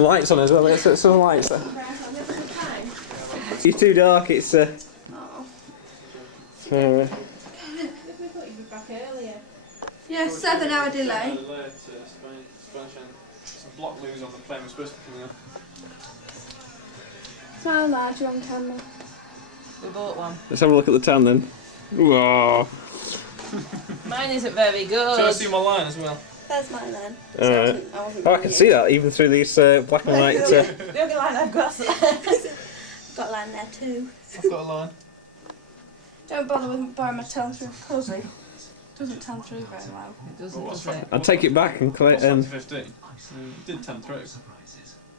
Lights on as well, let's put some lights on. It's too dark, it's yeah, 7 hour delay. Some block moves on the plane, we're supposed to be coming on. So large on camera. We bought one. Let's have a look at the tan then. Whoa. Mine isn't very good. Shall I see my line as well? There's mine then. Alright. Oh, I can see that even through these black and white. The only line I've got. I've got a line there too. I've got a line. Don't bother with borrowing my tone through cosy. It doesn't tone through very well. It doesn't, does it? I'll take it back and collect. Factor 15. It did 10 through.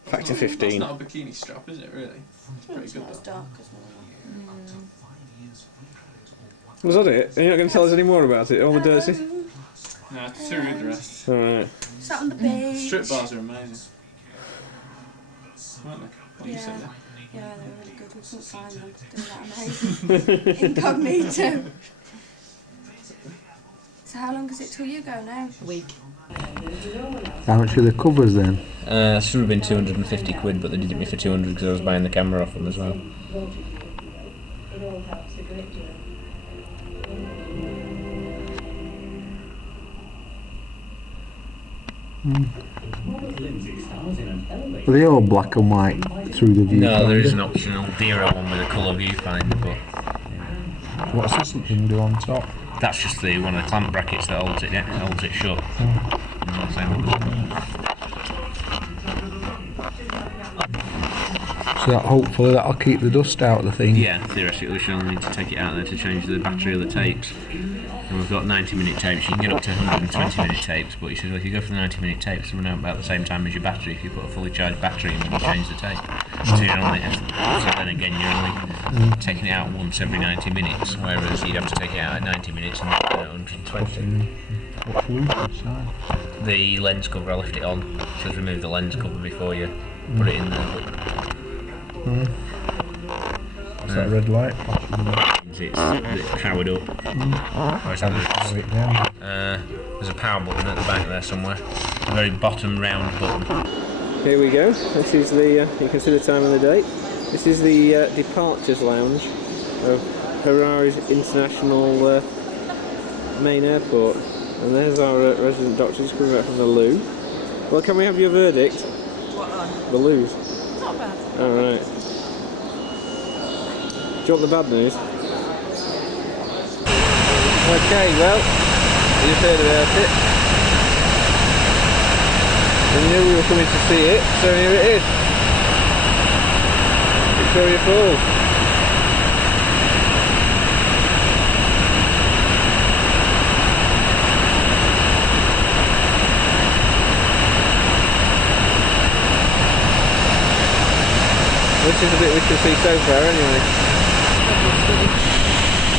Factor 15. It's not a bikini strap, is it? Really? It's pretty It's good not as though. dark as normal. Was that it? Are you not going to tell us any more about it? All the dirty? No, it's too good the rest. Alright. Sat on the beach. Strip bars are amazing. Aren't they? You said that. Yeah, they were really good. We couldn't find them. Doing that amazing. Incognito. So how long is it till you go now? A week. How much are the covers then? It should have been 250 quid, but they did it me for 200 because I was buying the camera off them as well. Are they all black and white through the viewfinder? No, there is an optional Dero one with a colour viewfinder, but What's this thing do on top? that's just the one of the clamp brackets that holds it shut. So that hopefully that'll keep the dust out of the thing. Yeah, theoretically we should only need to take it out there to change the battery of the tapes. And we've got 90-minute tapes. You can get up to 120-minute tapes, but he says, well, if you go for the 90-minute tapes, they run out about the same time as your battery if you put a fully charged battery in when you change the tape. So you're only, so then again, you're only taking it out once every 90 minutes, whereas you'd have to take it out at 90 minutes and not at 120. What's loose inside? The lens cover, I left it on. It says remove the lens cover before you put it in there. Is that red light flashing in there? It's powered up. There's a power button at the back there somewhere. A very bottom round button. Here we go. This is the, you can see the time of the day. This is the departures lounge of Harare's International main airport. And there's our resident doctors coming back from the loo. Well, can we have your verdict? What on? The loos. Not bad. Alright. Do you want the bad news? Okay, well, you've heard about it. We knew we were coming to see it, so here it is. Victoria Falls. This is the bit we can see so far anyway.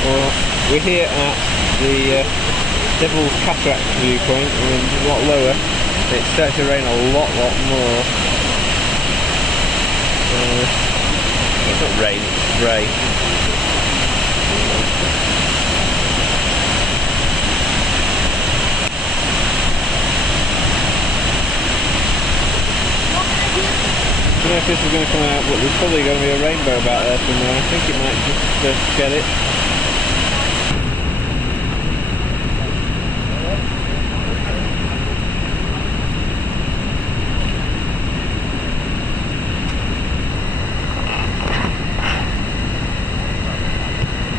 Well, we're here at the Devil's Cataract viewpoint, and it's a lot lower. It's starting to rain a lot more. It's not rain, it's spray. I don't know if this is going to come out, but there's probably going to be a rainbow about there somewhere. I think it might just get it.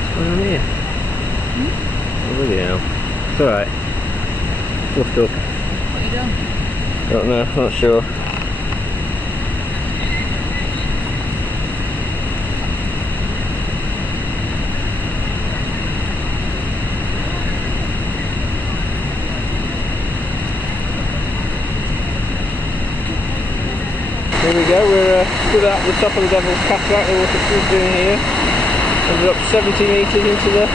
What's going on here? Oh, bloody hell. It's alright. Fluffed up. What are you doing? Don't know, not sure. Here we go, we're stood at the top of the Devil's Cataract, the water's doing here, and we're up 70 metres into the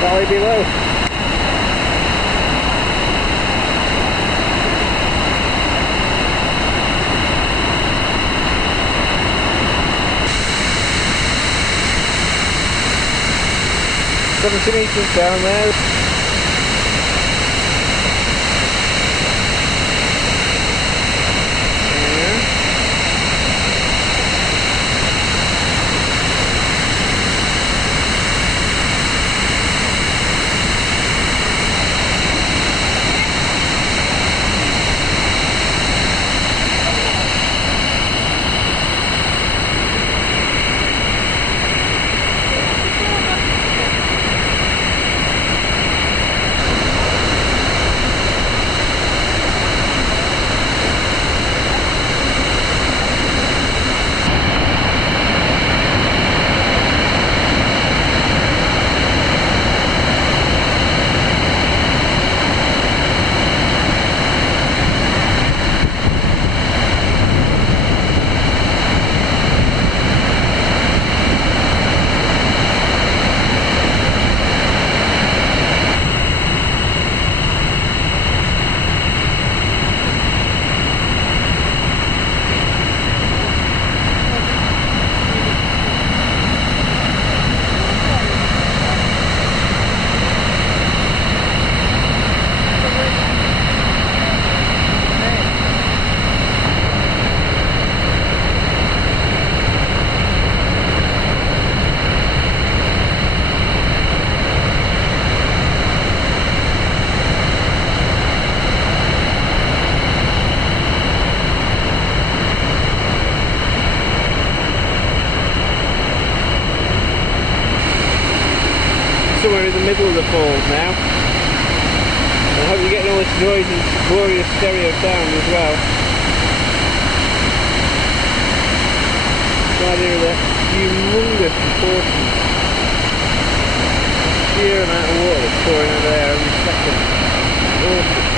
valley below. Meters down there. Yeah. somewhere in the middle of the falls now. I hope you're getting all this noise and glorious stereo sound as well. No idea of the humongous proportions. The sheer amount of water that's pouring out there every second. Awesome.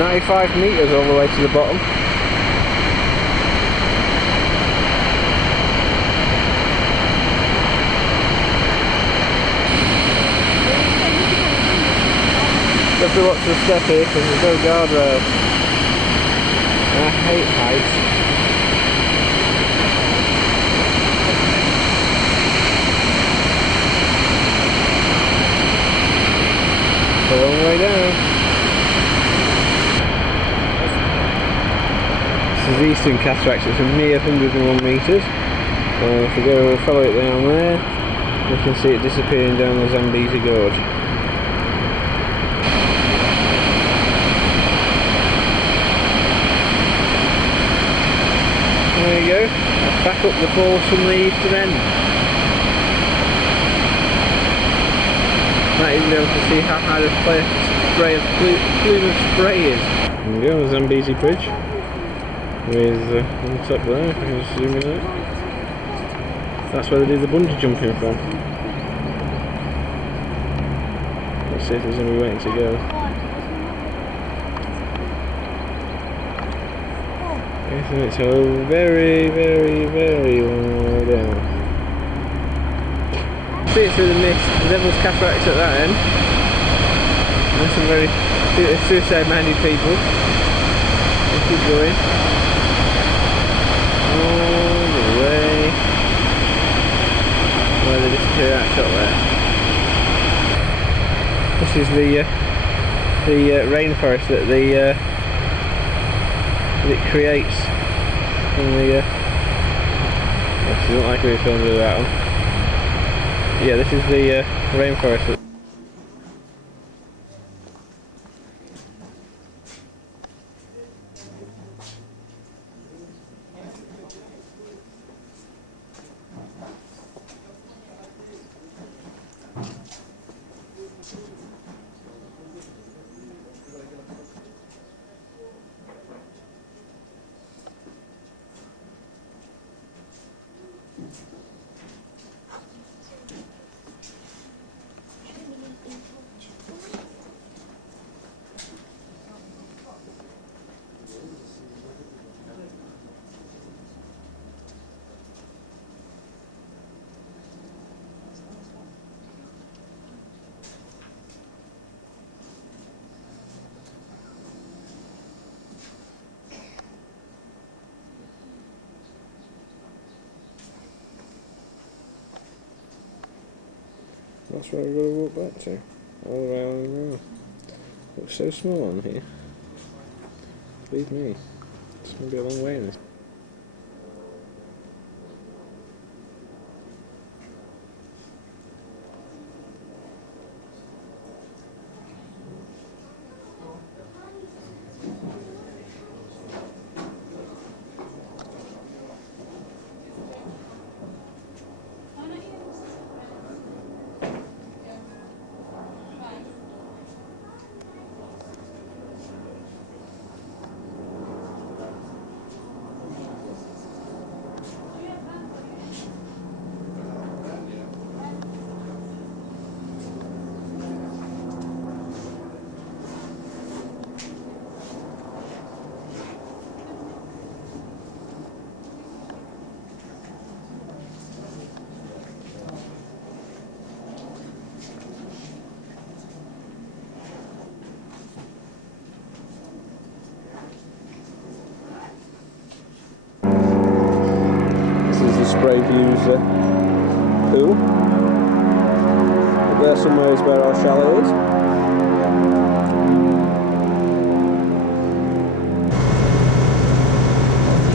95 metres all the way to the bottom. You have to watch the step here because there's no guardrail. I hate heights. It's a long way down. This is the Eastern Cataract, it's a mere 101 metres. If we go follow it down there, we can see it disappearing down the Zambezi Gorge. There you go, back up the falls from the eastern end. Might even be able to see how high the plume of spray is. There we go, the Zambezi Bridge. With on the top there, if I can just zoom in there. That's where they do the bungee jumping from. Let's see if there's any waiting to go. It's a very, very, very long way down. See it through the mist, the Devil's Cataracts at that end. There's some very suicide-minded people. Let's keep going. All the way. Where they disappear that shot there. This is the rainforest that it creates from the she doesn't like me filming with that one. Yeah, this is the rainforest. That's where we've got to walk back to, all the way along the road. Looks so small on here. Believe me, it's going to be a long way in this. Spray views pool. Up there somewhere is where our chalet is.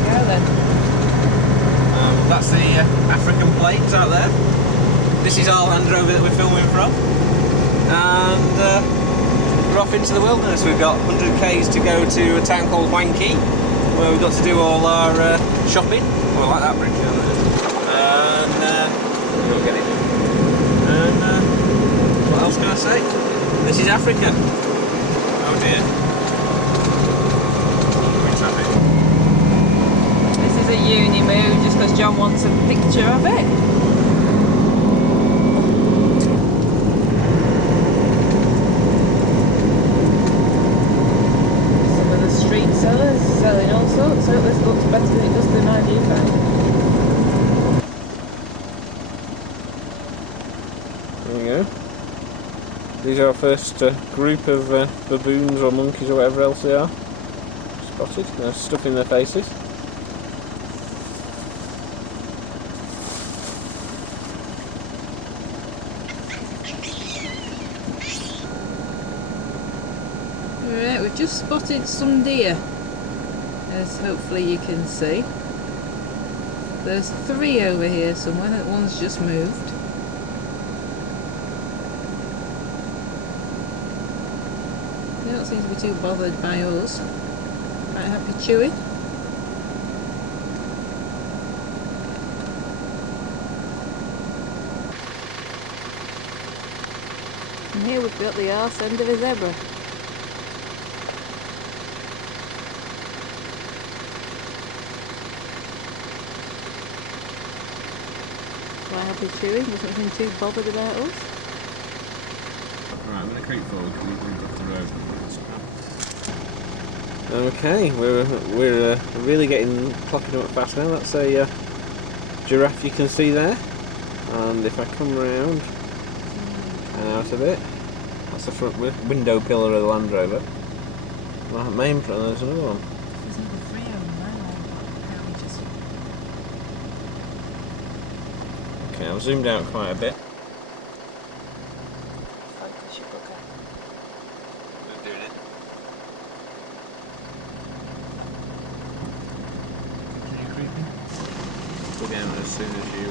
Go then. That's the African plains out there. This is our Land Rover that we're filming from. And we're off into the wilderness. We've got 100 k's to go to a town called Hwange, where we've got to do all our shopping. Well, I like that bridge, don't I? And we'll get it. else can I say? This is Africa. Oh dear. Traffic. This is a uni move just because John wants a picture of it. Some of the street sellers selling all sorts. So this looks better than it does the ID bag. There we go. These are our first group of baboons or monkeys or whatever else they are. Spotted. They're stuffing their faces. Right, we've just spotted some deer, as hopefully you can see. There's 3 over here somewhere, that one's just moved. They don't seem to be too bothered by us. Quite happy chewing. And here we've got the arse end of a zebra. Quite happy chewing, doesn't seem too bothered about us. Right, I'm going to creep forward because we've moved off the road. Okay, we're really clocking up fast now. That's a giraffe you can see there, and if I come round and out of it, that's the front window pillar of the Land Rover. Well, main front, there's another one. There's number 3 over there. Okay, I've zoomed out quite a bit. Focus your booker. We're doing it. Continue creeping. We'll get out as soon as you.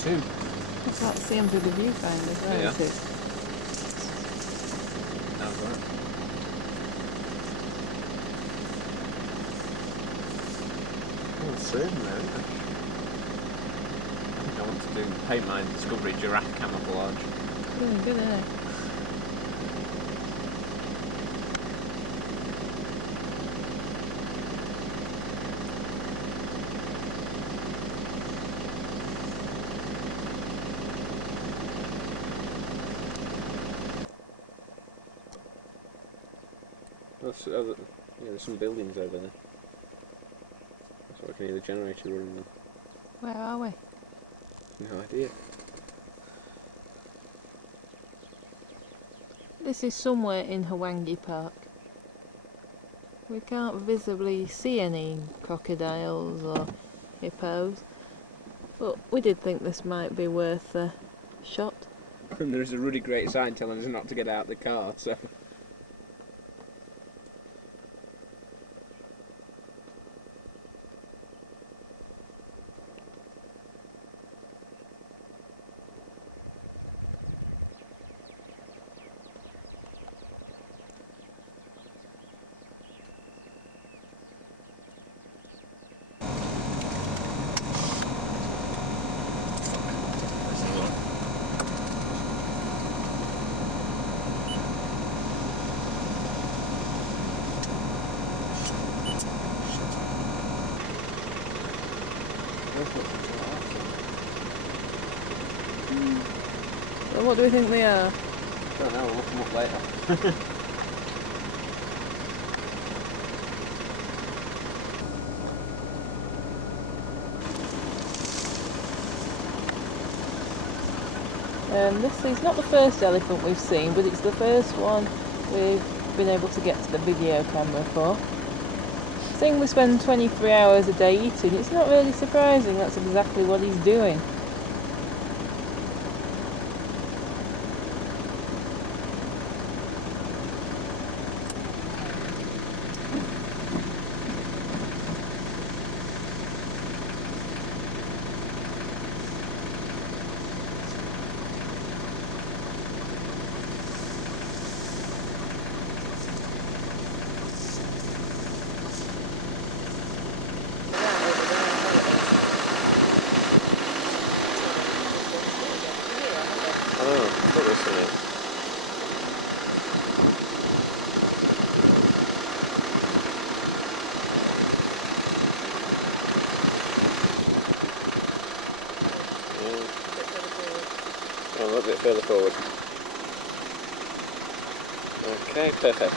2. That's like the end of the viewfinder as well, Yeah. isn't it? That's right. Oh, soon then. I think I want to paint my Discovery giraffe camouflage. Really good, isn't it? There's some buildings over there. That's what I can hear the generator running. Where are we? No idea. This is somewhere in Hwange Park. We can't visibly see any crocodiles or hippos, but we did think this might be worth a shot. And there's a really great sign telling us not to get out of the car, so... So what do we think they are? Don't know, we'll look them up later. This is not the first elephant we've seen, but it's the first one we've been able to get to the video camera for. Seeing we spend 23 hours a day eating, it's not really surprising that's exactly what he's doing. further forward. Okay, perfect.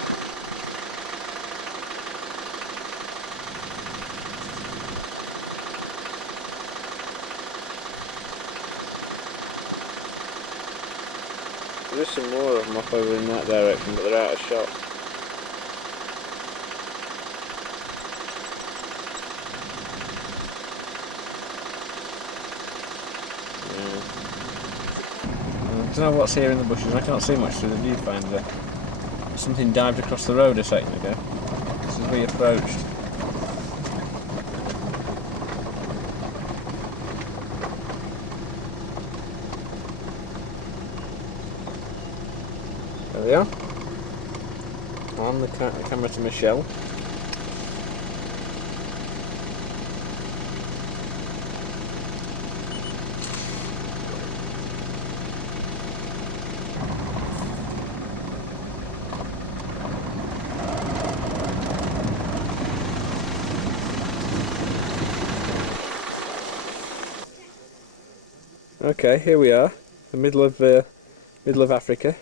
There's some more of them off over in that direction, but they're out of shot. I don't know what's here in the bushes. I can't see much through the viewfinder. Something dived across the road a second ago, just as we approached. There we are. On the camera to Michelle. Okay, here we are, the middle of Africa.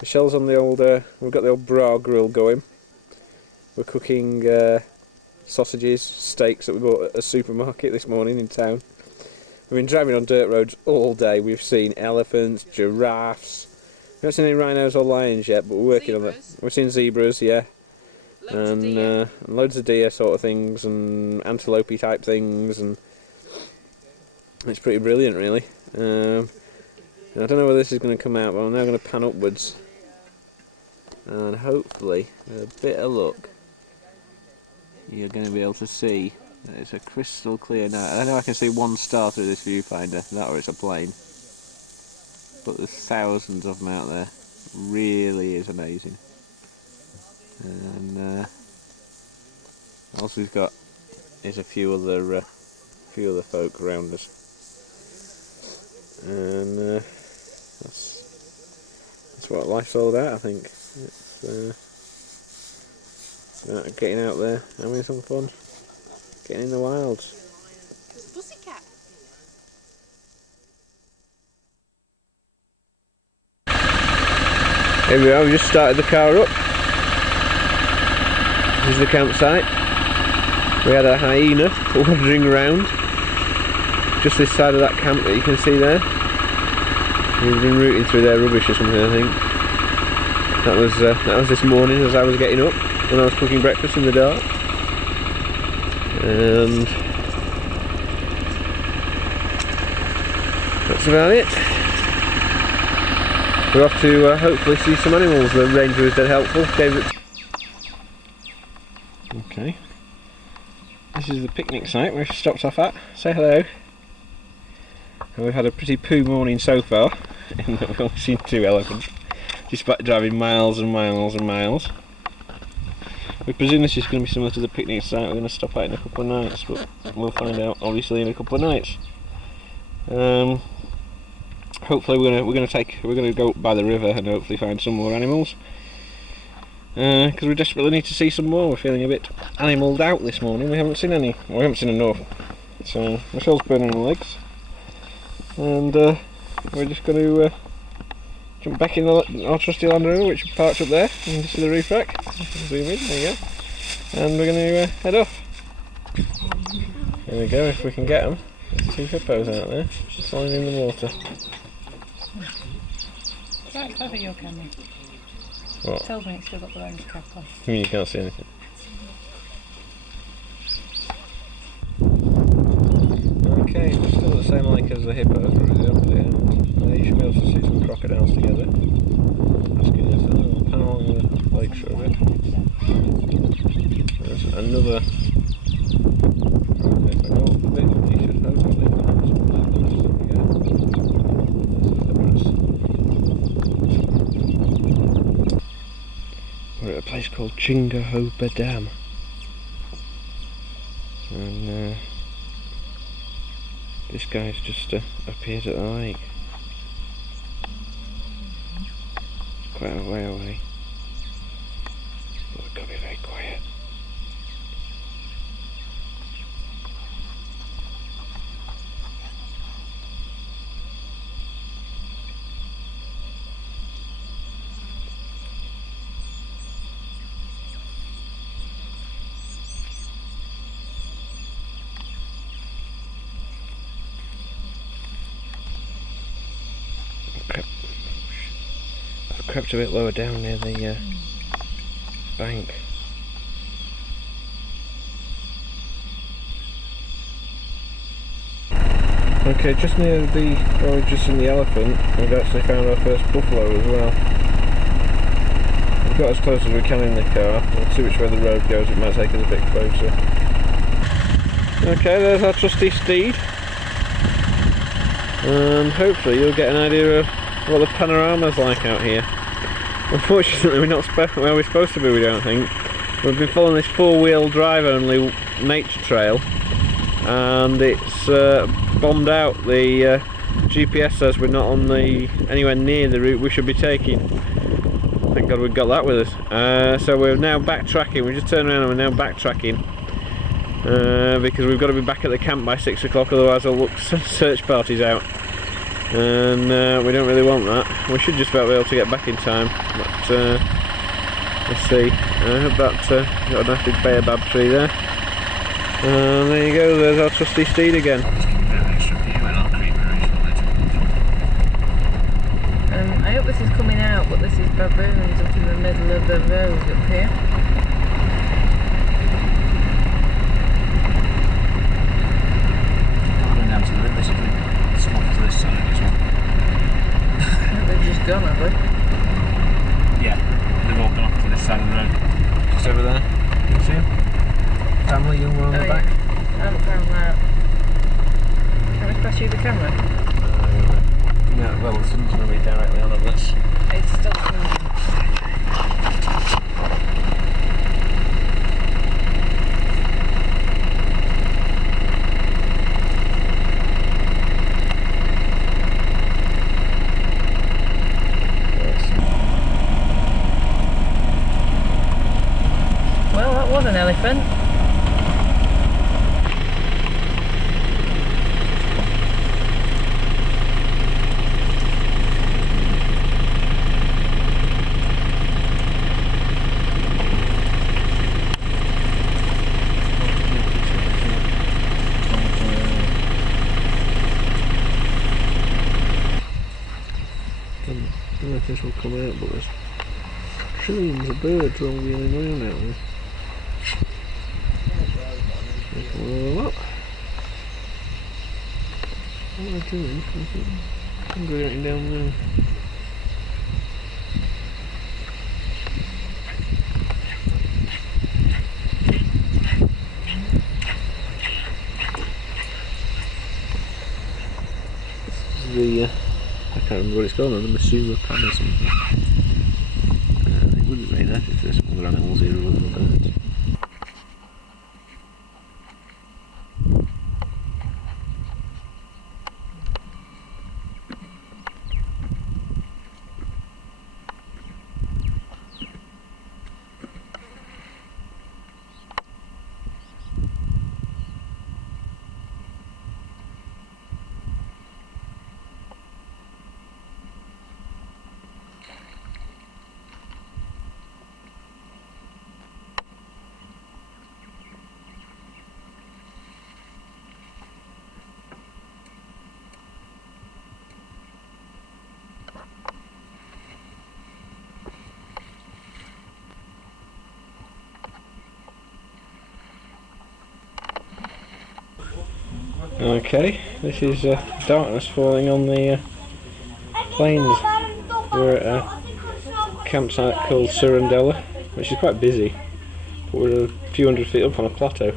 Michelle's on the old. We've got the old bra grill going. We're cooking sausages, steaks that we bought at a supermarket this morning in town. We've been driving on dirt roads all day. We've seen elephants, giraffes. We haven't seen any rhinos or lions yet, but we're working on that. We've seen zebras, yeah, and loads of deer sort of things, and antelope type things, and it's pretty brilliant, really. I don't know whether this is going to come out, but I'm now going to pan upwards, and hopefully, with a bit of luck, you're going to be able to see that it's a crystal clear night. I know I can see one star through this viewfinder, that or it's a plane, but there's thousands of them out there. Really is amazing. And all we've got is a few other folk around us. And that's what life's all about, I think. It's getting out there, having some fun, getting in the wilds. Pussycat. Here we are, we just started the car up. This is the campsite. We had a hyena wandering around just this side of that camp that you can see there. We've been rooting through their rubbish or something, I think. That was this morning as I was getting up, when I was cooking breakfast in the dark. And that's about it. We're off to hopefully see some animals. The ranger was dead helpful. Okay. This is the picnic site we've stopped off at. Say hello. And we've had a pretty poo morning so far, in that we've only seen 2 elephants, despite driving miles and miles and miles. We presume this is going to be similar to the picnic site we're going to stop at in a couple of nights, but we'll find out obviously in a couple of nights. Hopefully we're going to go by the river and hopefully find some more animals. Because we desperately need to see some more. We're feeling a bit animalled out this morning. We haven't seen any. Well, we haven't seen enough. So Michelle's burning her legs. And we're just going to jump back in our trusty Land Rover, which is parked up there. You can see the roof rack. Zoom in, there you go. And we're going to head off. There we go, if we can get them. There's 2 hippos out there, just lying in the water. Quite clever, your camera. What? Tells me it's still got the lens cap on. I mean, you can't see anything. Okay, we're still the same lake as the hippos, but the opposite end. You should be able to see some crocodiles together. Asking if there's a panel on the lake shore bit. There's another. Okay, if I go up a bit, you should hopefully find some hippos. There we go. There's the hippos. We're at a place called Chizarira Dam. And this guy's just appeared at the lake. It's quite a way away, but we've got to be very quiet. crept a bit lower down near the bank. Okay, just near the, where we're just in the elephant, we've actually found our first buffalo as well. We've got as close as we can in the car. We'll see which way the road goes, it might take us a bit closer. Okay, there's our trusty steed. And hopefully you'll get an idea of what the panorama's like out here. Unfortunately we're not where we're supposed to be, we don't think. We've been following this four-wheel drive only nature trail, and it's bombed out. The GPS says we're not on anywhere near the route we should be taking. Thank God we've got that with us. So we're now backtracking. We just turned around and we're now backtracking because we've got to be back at the camp by 6 o'clock, otherwise I'll look search parties out, and we don't really want that. We should just about be able to get back in time, but let's see. I hope that got a nice big baobab tree there. And there you go, there's our trusty steed again. I hope this is coming out, but this is baboons up in the middle of the road up here. Going down to the river, so it's off to this side as well. They've just gone, have they? Yeah, they've all gone off to this side of the road. Just over there, you can see them? Family, young one on the back. Yeah. I haven't found that. Can I pass you the camera? No, well, the sun's going to be directly on this. It's still moving. Well, that was an elephant. I don't know if this will come out, but there's trillions of birds all wheeling around out there. There's one of the lot. What am I doing? I'm going down there. The I can't remember what it's called, the Masuba pan or something. It wouldn't be very nice if there's some other animals here other than birds. Okay, this is darkness falling on the plains. We're at a campsite called Surrendella, which is quite busy, but we're a few hundred feet up on a plateau.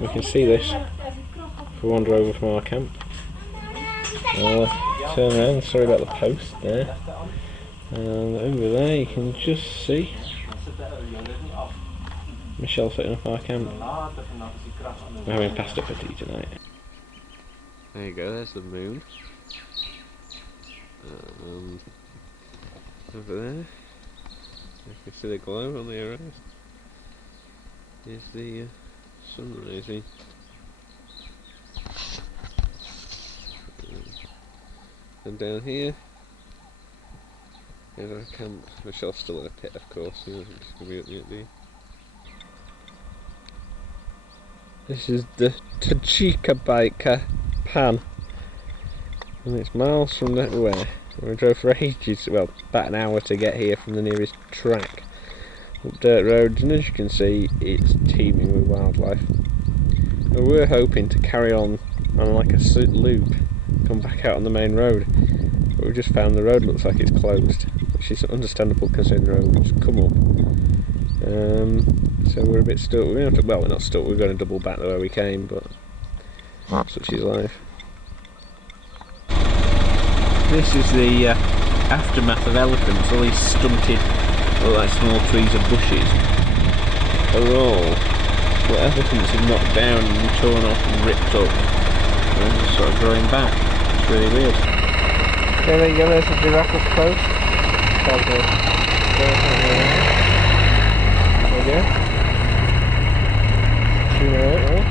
We can see this if we wander over from our camp. I'll turn around, sorry about the post there, and over there you can just see Michelle setting up our camp. We're having pasta for tea tonight. There you go, there's the moon. Over there, you can see the glow on the horizon. Here's the sun rising. And down here, there's our camp. Michelle's still in a pit, of course, you know, it's going to be up the This is the Tajika Biker pan, and it's miles from where? So we drove for ages, well, about an hour to get here from the nearest track up dirt roads, and as you can see, it's teeming with wildlife. We were hoping to carry on like a loop, come back out on the main road, but we just found the road looks like it's closed, which is understandable considering the road just come up. So we're a bit stuck. Well, we're not stuck, we're going to double back the way we came, but such is life. This is the aftermath of elephants. All these stunted, like small trees and bushes are all what elephants have knocked down and torn off and ripped up, and they're just sort of growing back. It's really weird. Okay, there you go, there's the giraffe up close. There we go. See that, right?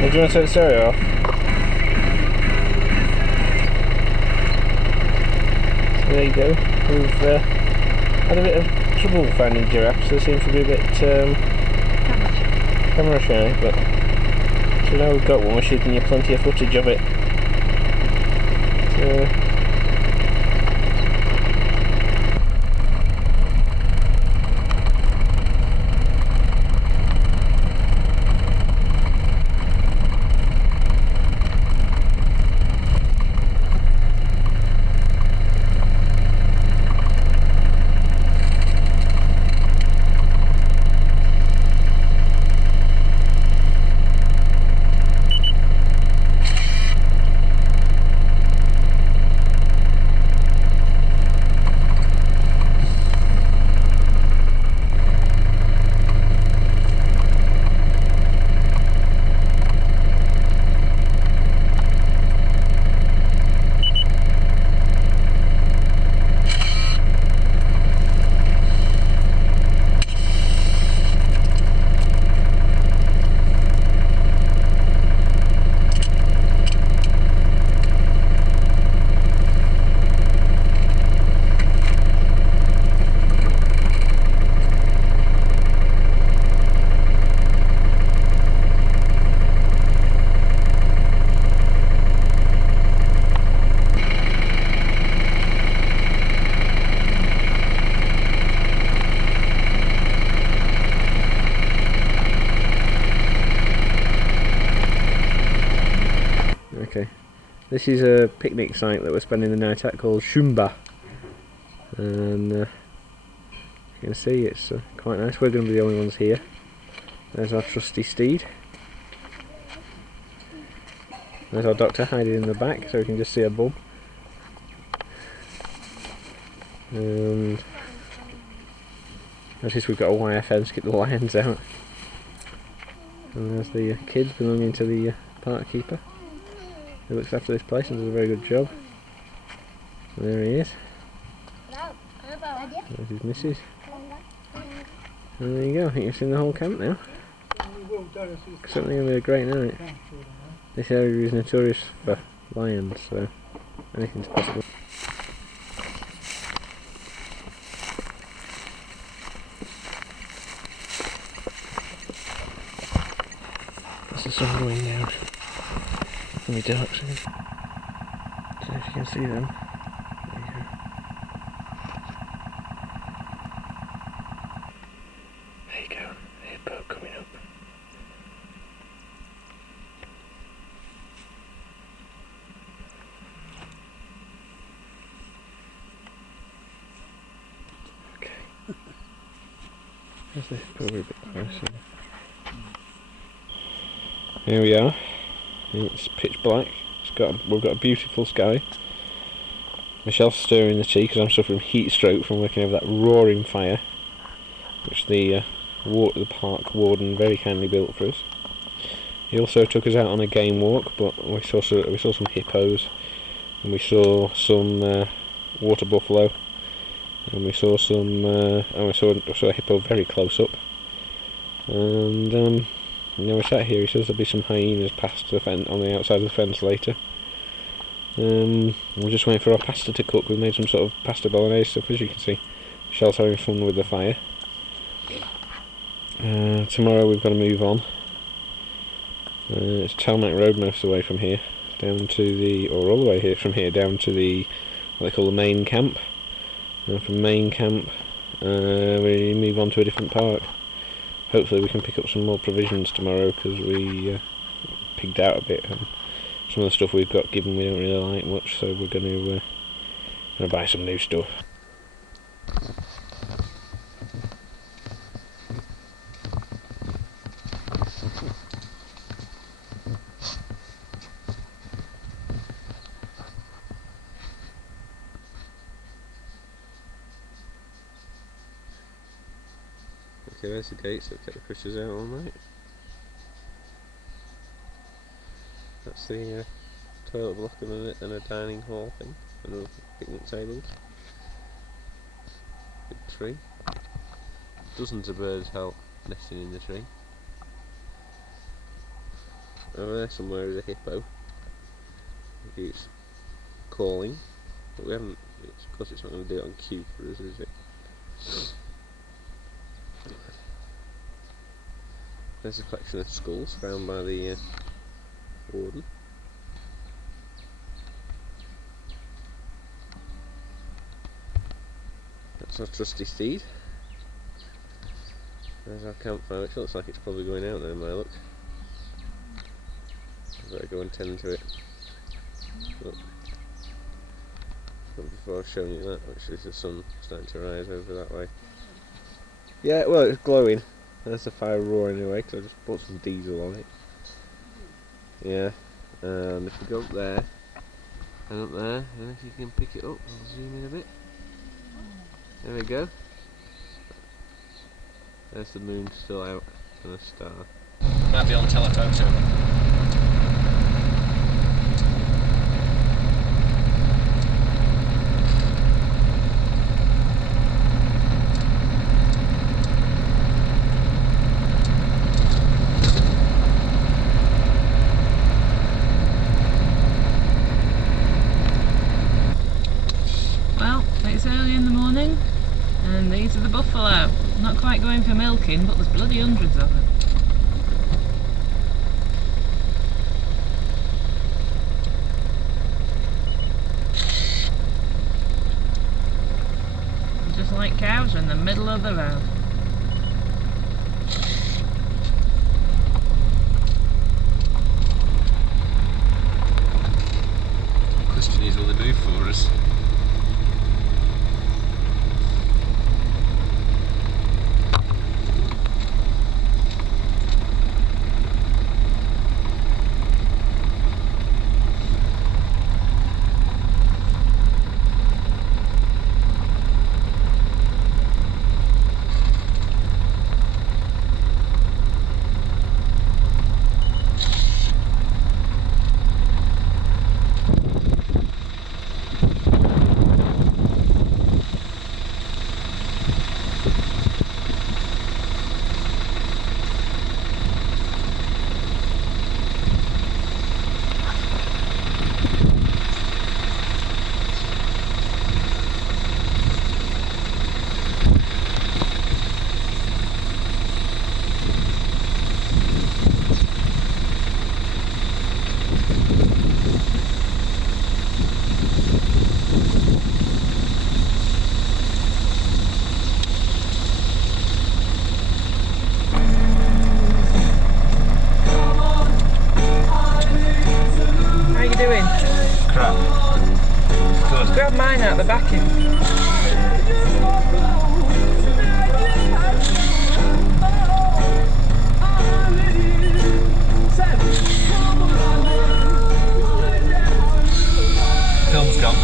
Do you want to take the stereo off? So there you go. We've had a bit of trouble finding giraffes. They seem to be a bit camera shy, but so now we've got one, we're shooting you plenty of footage of it. So, this is a picnic site that we're spending the night at called Hwange, and you can see it's quite nice. We're going to be the only ones here. There's our trusty steed. There's our doctor hiding in the back so we can just see her bum. And notice we've got a wire fence to keep the lions out. And there's the kids belonging to the park keeper, who looks after this place and does a very good job. And there he is. There's his missus. And there you go, I think you've seen the whole camp now. Certainly going to be a great night. This area is notorious for lions, so anything's possible. That's the sun going down. It's going to be dark soon. So if you can see them, there you go. There you go, there's a boat coming up. Okay. There's this probably a bit closer. Here we are. It's pitch black. We've got a beautiful sky. Michelle's stirring the tea because I'm suffering heat stroke from working over that roaring fire, which the park warden very kindly built for us. He also took us out on a game walk, but we saw some hippos, and we saw some water buffalo, and we saw we saw a hippo very close up, and now we're sat here. He says there'll be some hyenas past the fence on the outside of the fence later. We're just waiting for our pasta to cook. We made some sort of pasta bolognese stuff, as you can see. Michelle's having fun with the fire. Tomorrow we've got to move on. It's Tarmac Road most of the way from here, down to the, or all the way here from here down to the, what they call the main camp. And from main camp we move on to a different park. Hopefully we can pick up some more provisions tomorrow, because we pigged out a bit, and some of the stuff we've got given we don't really like much, so we're going to buy some new stuff. Okay, there's the gates that kept the critters out all night. That's the toilet block and a dining hall thing, and picnic tables. Big tree. Dozens of birds out nesting in the tree. Over there somewhere is a hippo. It keeps calling, but we haven't. Of course, it's not going to do it on cue for us, is it? There's a collection of skulls found by the warden. That's our trusty steed. There's our campfire, which looks like it's probably going out now, my look. I better go and tend to it. Look. Not before I've shown you that, which is the sun starting to rise over that way. Yeah, well, it's glowing. There's the fire roaring away, because I just put some diesel on it. Yeah, and if we go up there, and up there, and if you can pick it up, I'll zoom in a bit. There we go. There's the moon still out, and a star. Might be on telephoto. It's early in the morning, and these are the buffalo. Not quite going for milking, but there's bloody hundreds of them. Just like cows in the middle of the road. The question is, will they move for us? Grab mine out the back end. Film's gone.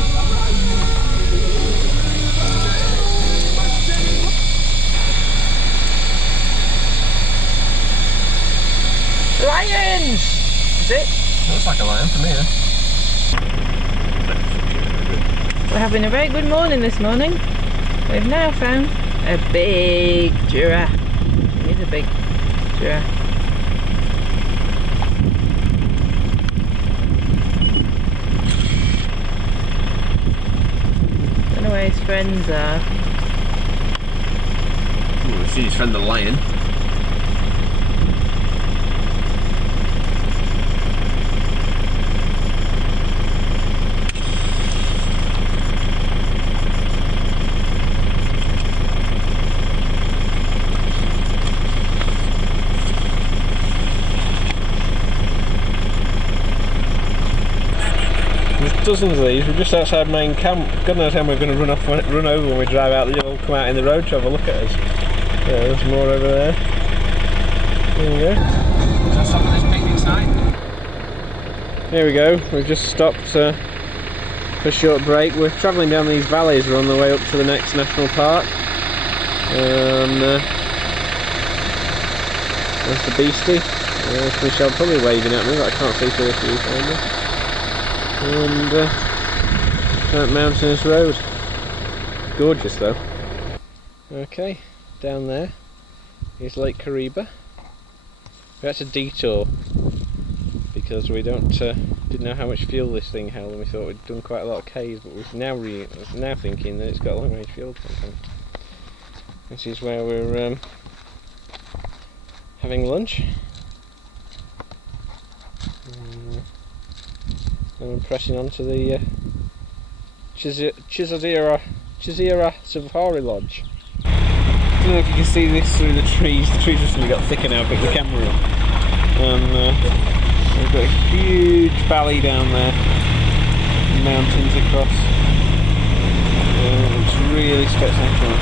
Lions! Is it? Looks like a lion to me, eh? We're having a very good morning this morning. We've now found a big giraffe. It is a big giraffe. Don't know where his friends are. Ooh, we've seen his friend the lion. dozens of these. We're just outside main camp. God knows how we're going to run over when we drive out. They'll all come out in the road to have a look at us. Yeah, there's more over there. There we go. That's some of this picnic site. Here we go. We've just stopped for a short break. We're travelling down these valleys. We're on the way up to the next national park. There's the beastie. There's Michelle probably waving at me, but I can't see through the viewfinder. And that mountainous road. Gorgeous though. Okay, down there is Lake Kariba. We had to detour because we didn't know how much fuel this thing held, and we thought we'd done quite a lot of Ks, but we're now thinking that it's got a long range fuel tank. This is where we're having lunch. And I'm pressing on to the Chizarira Safari Lodge. I don't know if you can see this through the trees. The trees have suddenly got thicker now. I picked the camera up. And we've got a huge valley down there, mountains across. It's really spectacular.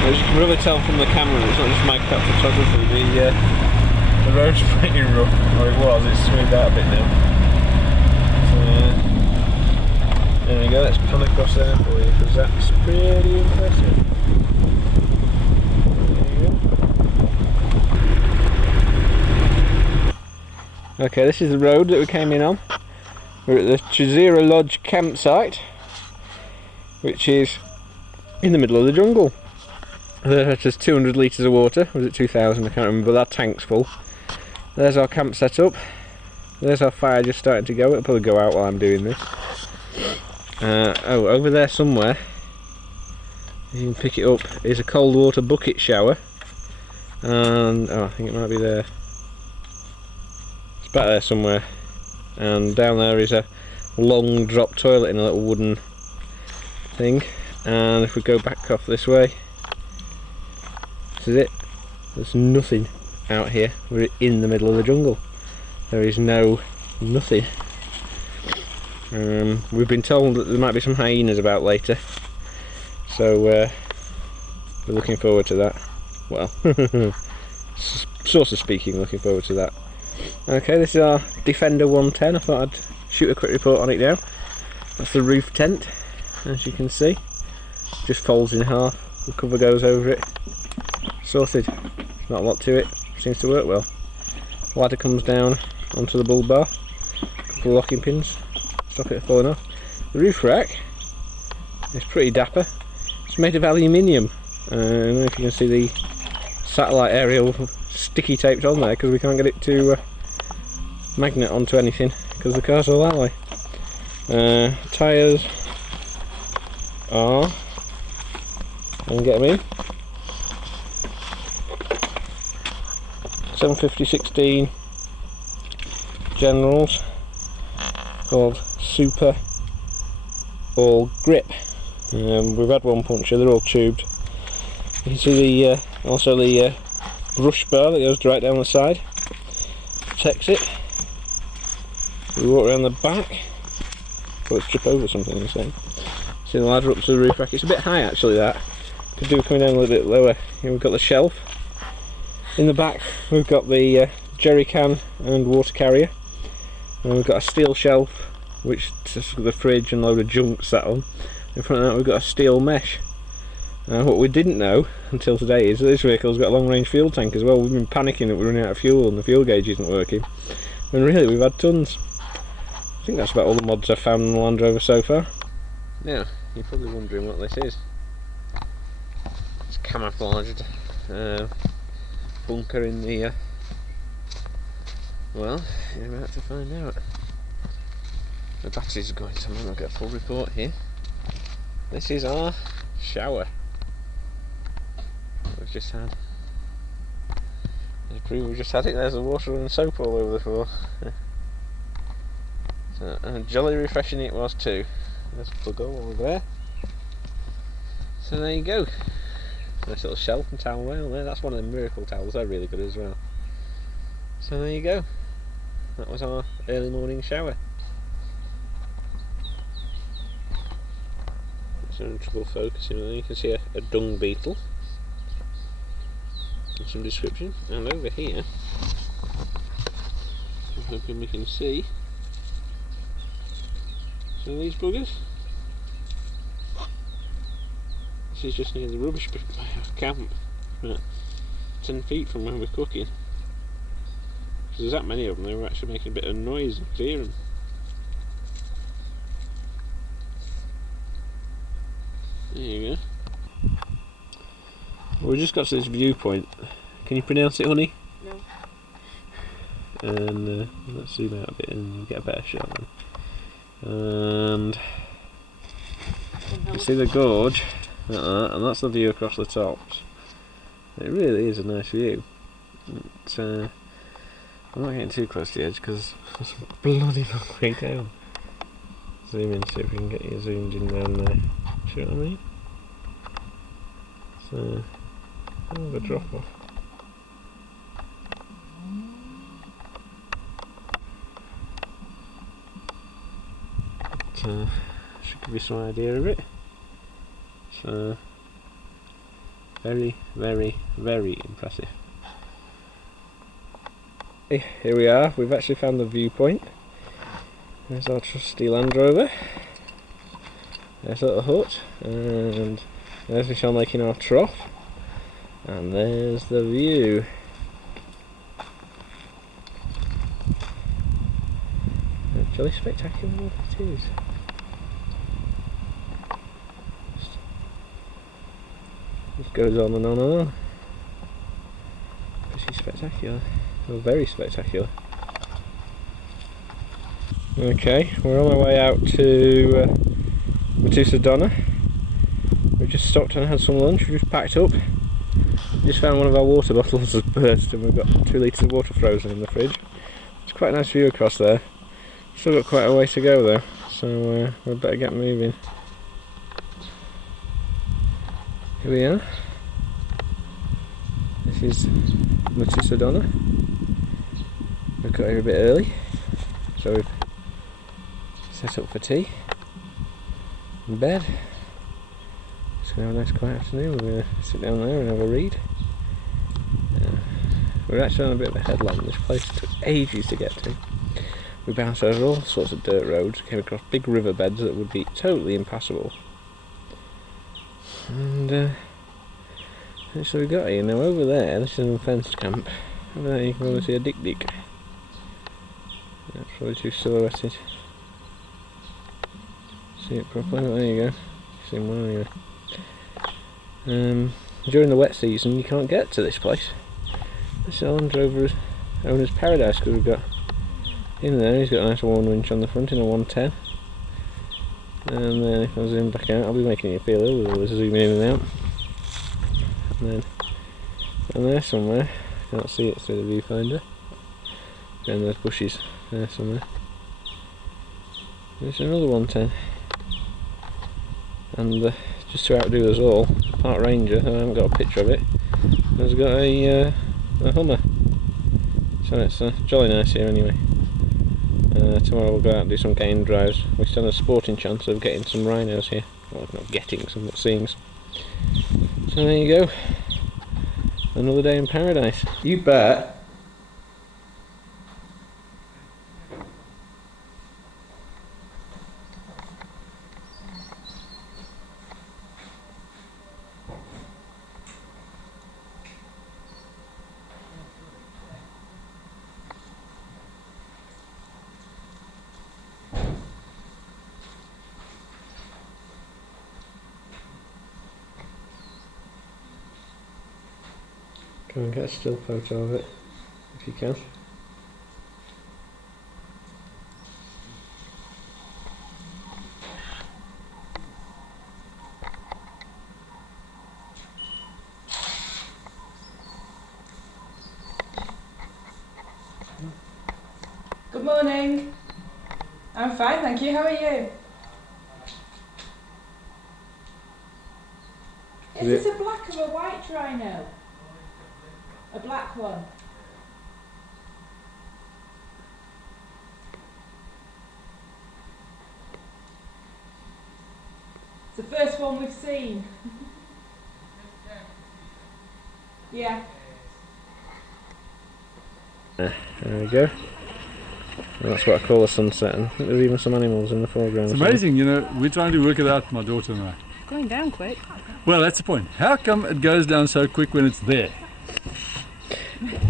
As you can really tell from the camera, it's not just my cat photography. The road's pretty rough, or it was. It's smoothed out a bit now. So, there we go. Let's pan across there for you because that's pretty impressive. Okay, this is the road that we came in on. We're at the Chizarira Lodge campsite, which is in the middle of the jungle. There's 200 litres of water, or was it 2,000? I can't remember, but that tank's full. There's our camp set up. There's our fire just starting to go. It'll probably go out while I'm doing this. Oh, over there somewhere, you can pick it up, is a cold water bucket shower. And, oh, I think it might be there. It's back there somewhere. And down there is a long drop toilet in a little wooden thing. And if we go back off this way, this is it. There's nothing out here. We're in the middle of the jungle. There is nothing. We've been told that there might be some hyenas about later, so we're looking forward to that. Well, sort of speaking, looking forward to that. Okay, this is our Defender 110. I thought I'd shoot a quick report on it now. That's the roof tent, as you can see. Just folds in half. The cover goes over it. Sorted. Not a lot to it. Seems to work well. Ladder comes down onto the bull bar. Couple of locking pins. Stop it falling off. The roof rack is pretty dapper. It's made of aluminium. I don't know if you can see the satellite aerial sticky taped on there because we can't get it to magnet onto anything because the car's all alloy. Tyres are, and get them in, 750/16 Generals called Super All Grip. We've had one puncture, they're all tubed. You can see the also the brush bar that goes right down the side, protects it. We walk around the back, let's trip over something the same. See the ladder up to the roof rack. It's a bit high actually, that could do coming down a little bit lower. Here we've got the shelf. In the back we've got the jerry can and water carrier, and we've got a steel shelf which just the fridge and a load of junk sat on. In front of that we've got a steel mesh. What we didn't know until today is that this vehicle's got a long range fuel tank as well. We've been panicking that we're running out of fuel and the fuel gauge isn't working, when really we've had tons. I think that's about all the mods I've found on the Land Rover so far. Now, you're probably wondering what this is. It's camouflaged bunker in the well, you're about to find out. The batteries are going somewhere. I'll get a full report here. This is our shower we've just had. To prove we've just had it, there's the water and soap all over the floor. So, jolly refreshing it was too. There's a plug hole over there. So there you go. Nice little shelf and towel rail there. That's one of the miracle towels, they're really good as well. So there you go. That was our early morning shower. It's having trouble focusing on there. You can see a dung beetle. And some description. And over here, I'm hoping we can see some of these buggers. This is just near the rubbish camp, about 10 feet from where we're cooking. Because there's that many of them, they were actually making a bit of noise. I could hear them. There you go. Well, we just got to this viewpoint. Can you pronounce it, honey? No. And let's zoom out a bit and get a better shot. And you see the gorge, like that, and that's the view across the tops. It really is a nice view. But, I'm not getting too close to the edge because it's a bloody long way down. Zoom in, see if we can get you zoomed in down there. See what I mean? So, kind of a drop off. But, should give you some idea of it. So, very, very, very impressive. Here we are, we've actually found the viewpoint. There's our trusty Land Rover. There's a little hut, and there's we shall making our trough. And there's the view. Jolly spectacular what it is. Just goes on and on and on. Pretty spectacular. Well, very spectacular. Okay, we're on our way out to Matusadona. We've just stopped and had some lunch. We've just packed up. Just found one of our water bottles has burst and we've got 2 litres of water frozen in the fridge. It's quite a nice view across there. Still got quite a way to go though, so we better get moving. Here we are. This is Matusadona. We've got here a bit early, so we've set up for tea and bed. It's going to have a nice quiet afternoon. We're going to sit down there and have a read. We're actually on a bit of a headland. This place took ages to get to. We bounced over all sorts of dirt roads, came across big riverbeds that would be totally impassable. And so we got here. Now over there, this is an unfenced camp. Over there you can probably see a dick. That's probably too silhouetted. See it properly? There you go. See him well anyway. During the wet season you can't get to this place. This is Land Rover owner's paradise because we've got in there, he's got a nice worn winch on the front in a 110. And then if I zoom back out, I'll be making you feel ill with all this zooming in and out. And then down there somewhere, can't see it through the viewfinder. Down those bushes there somewhere. There's another 110. And just to outdo us all, Park Ranger, I haven't got a picture of it, has got a Hummer. So it's jolly nice here anyway. Tomorrow we'll go out and do some game drives. We still have a sporting chance of getting some rhinos here. Well, not getting some, but seeing some. So there you go. Another day in paradise. You bet. Go and get a still photo of it, if you can. Good morning. I'm fine, thank you. How are you? Is this a black or a white rhino? A black one. the first one we've seen. Yeah. There we go. And that's what I call a sunset, and I think there's even some animals in the foreground. It's amazing, you know, we're trying to work it out, my daughter and I. Going down quick. Well, that's the point. How come it goes down so quick when it's there?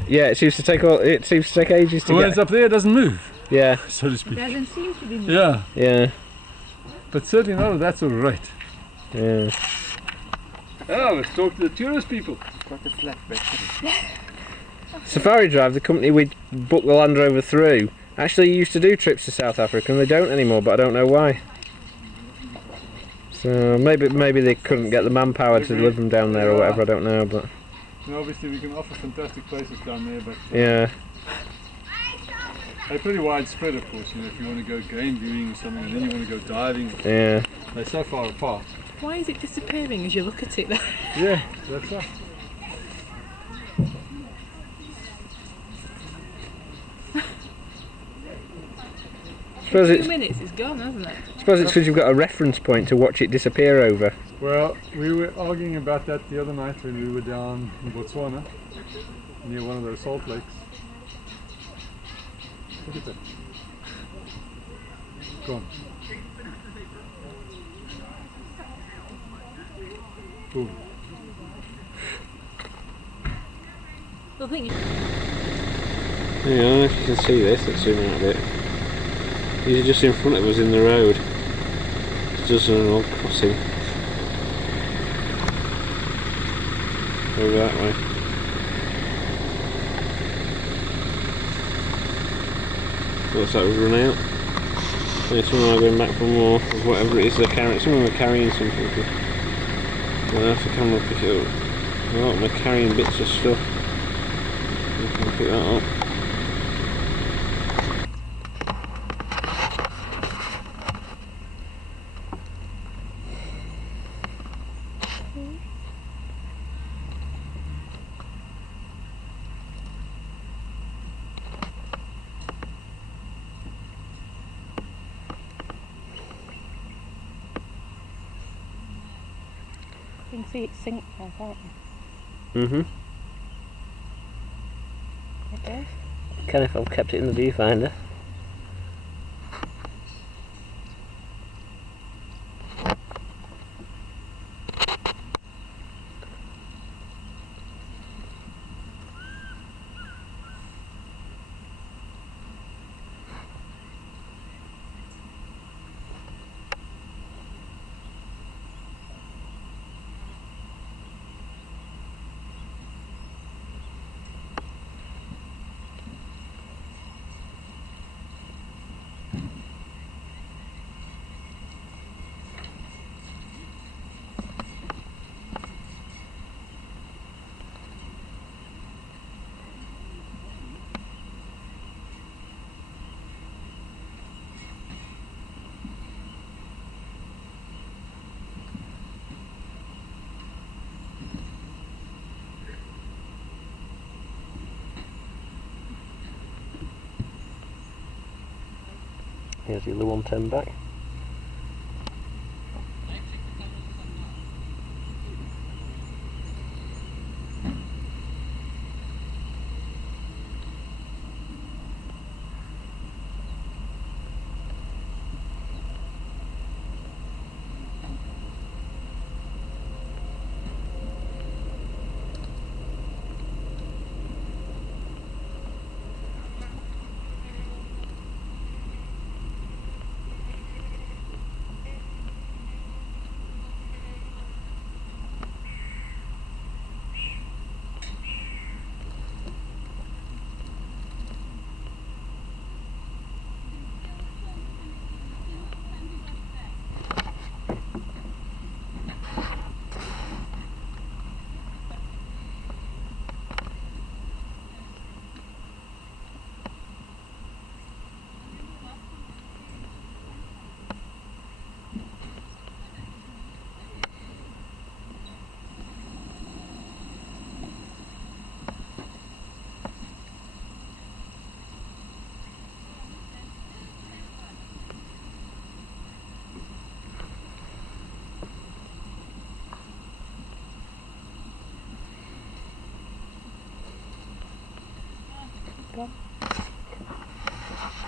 Yeah, it seems to take ages to But when get. it's up there, it doesn't move, Yeah, so to speak. Doesn't seem to be moving. Yeah, yeah, but certainly not at that sort of rate. yeah. Oh, let's talk to the tourist people. Quite a flat bed. Safari Drive, the company we booked the Land Rover through, actually used to do trips to South Africa, and they don't anymore, but I don't know why. So maybe they couldn't get the manpower to deliver them down there or whatever, I don't know, but And obviously we can offer fantastic places down there, but yeah. they're pretty widespread, of course. You know, if you want to go game viewing or something, and then you want to go diving, Yeah. they're so far apart. Why is it disappearing as you look at it? Yeah, that's right. Suppose 2 it's minutes, it's gone, hasn't it? because you've got a reference point to watch it disappear over. Well, we were arguing about that the other night when we were down in Botswana, near one of those salt lakes. Look at that. Gone. Boom. I think Yeah, I don't know if you can see this, let's zoom out a bit. These are just in front of us in the road. It's just an old crossing. Over that way. Looks like we've run out. Maybe someone are going back for more of whatever it is they're carrying. Some of them are carrying something. I'll have the camera pick it up. A lot of them are carrying bits of stuff. You can pick that up. you can see it sink now, can't you? Mm-hmm. It does. Can if I've kept it in the viewfinder. Here's the other 110 back.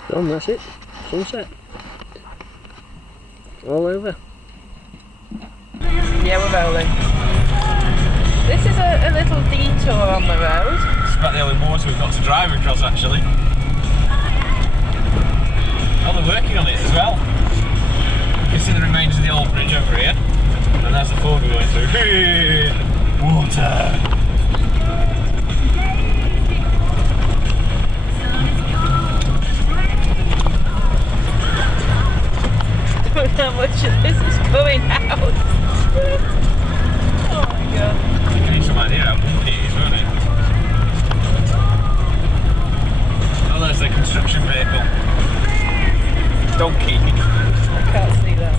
Done, that's it. Sunset. All over. Yeah, we're rolling. This is a little detour on the road. It's about the only water we've got to drive across, actually. Oh, they're working on it as well. You can see the remains of the old bridge over here. And there's the Ford we're going through. Hey, water! I don't know how much of this is going out. Oh my god. You can need some idea how bumpy it is, won't it? Oh, there's the construction vehicle. Donkey. I can't see that.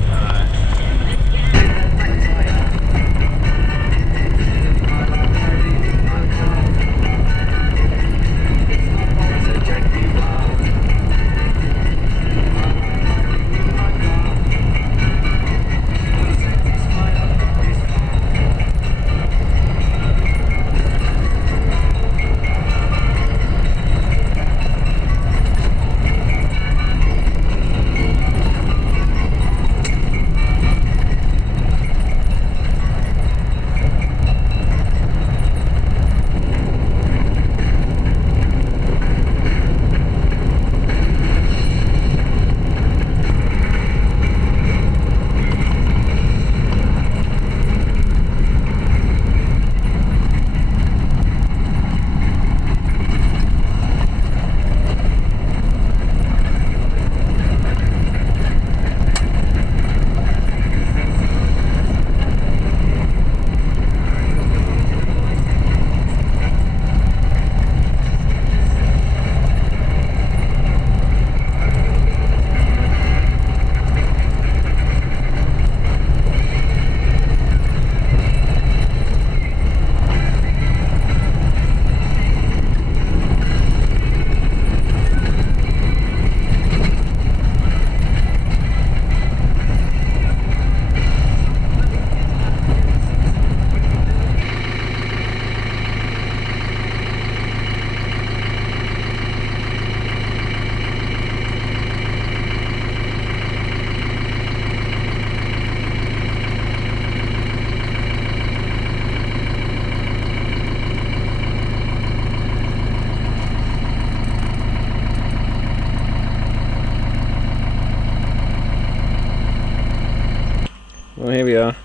Well, here we are.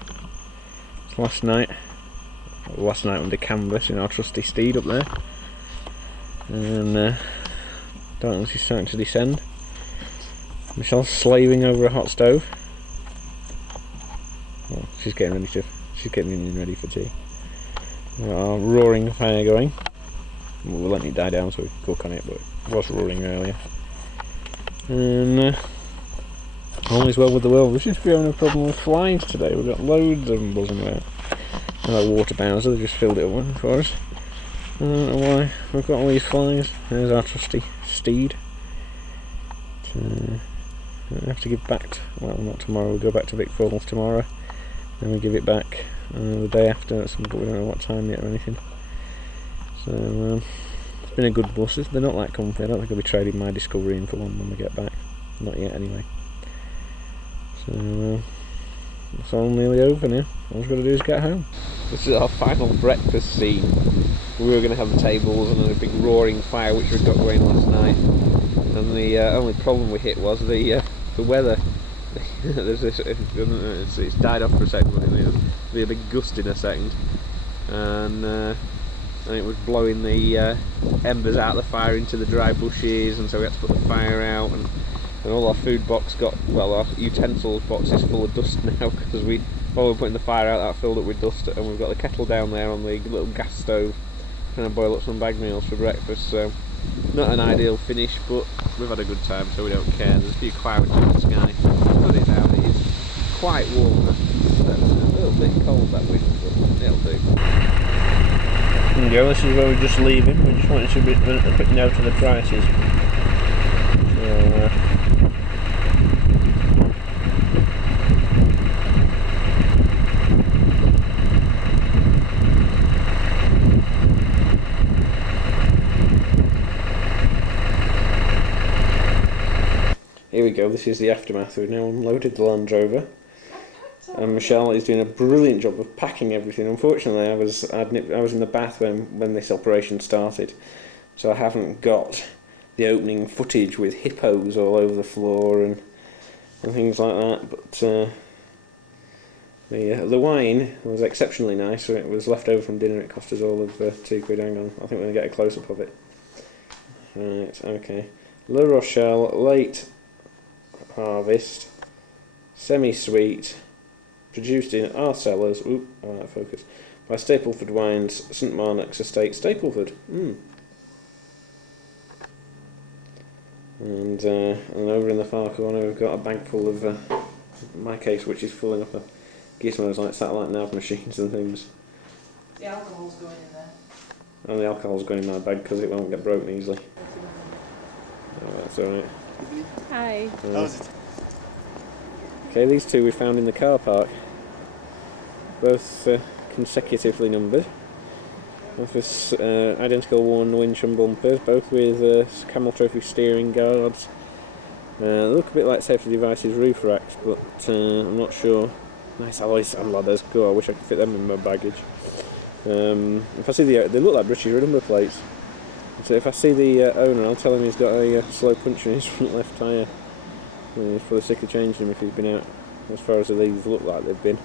It's last night under canvas in our trusty steed up there, and darkness is starting to descend. Michelle's slaving over a hot stove. Well, she's getting in ready for tea. We've got our roaring fire going. We're letting it die down so we can cook on it, but it was roaring earlier. And all is well with the world. We seem to be having a problem with flies today. We've got loads of them buzzing around. And that water bowser, they just filled it up for us. I don't know why we've got all these flies. There's our trusty steed. I have to give back, well, not tomorrow, we'll go back to Vic Falls tomorrow. Then we give it back the day after, but we don't know what time yet or anything. So it's been a good bus. They're not that comfy. I don't think I'll be trading my Discovery in for one when we get back. Not yet anyway. So it's all nearly over now. All we've got to do is get home. This is our final breakfast scene. We were going to have the tables and a big roaring fire which we got going last night. And the only problem we hit was the weather. There's this, it's died off for a second, but there'll be a big gust in a second. And it was blowing the embers out of the fire into the dry bushes, and so we had to put the fire out. And all our food box got, well, our utensils box is full of dust now, because while we were putting the fire out, that filled up with dust, and we've got the kettle down there on the little gas stove trying to boil up some bag meals for breakfast. So not an ideal finish, but we've had a good time, so we don't care. There's a few clouds in the sky, but it's out. It is quite warm. It's a little bit cold that wind, but it'll do. There we go, this is where we're just leaving. We just wanted to be a quick note of the prices. So, here we go, this is the aftermath. We've now unloaded the Land Rover. And Michelle is doing a brilliant job of packing everything. Unfortunately, I was in the bath when this operation started, so I haven't got the opening footage with hippos all over the floor and things like that. But the wine was exceptionally nice. So it was left over from dinner. It cost us all of £2. Hang on, I think we're gonna get a close up of it. Right, okay. La Rochelle, late harvest, semi-sweet. Produced in our cellars, focus, by Stapleford Wines, St Marnock's Estate, Stapleford. And over in the far corner we've got a bag full of my case, which is filling up of gizmos like satellite nav machines and things. The alcohol's going in there. And the alcohol's going in my bag because it won't get broken easily. Oh, that's alright. Hi. Okay, these two we found in the car park. Both consecutively numbered. Both with identical worn winch and bumpers, both with Camel Trophy steering guards. They look a bit like Safety Devices roof racks, but I'm not sure. Nice alloys and ladders. Cool, I wish I could fit them in my baggage. If I see they look like British number plates. So if I see the owner, I'll tell him he's got a slow puncture in his front left tyre. He's probably sick of changing them if he's been out as far as these look like they've been.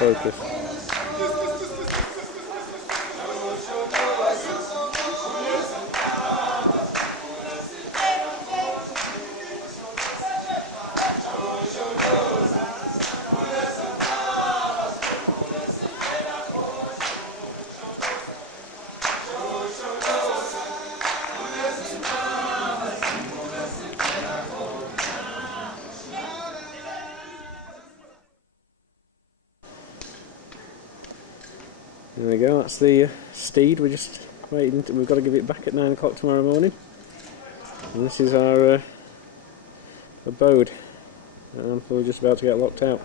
Focus. There we go, that's the steed. We're just waiting, we've got to give it back at 9 o'clock tomorrow morning. And this is our abode. And we're just about to get locked out.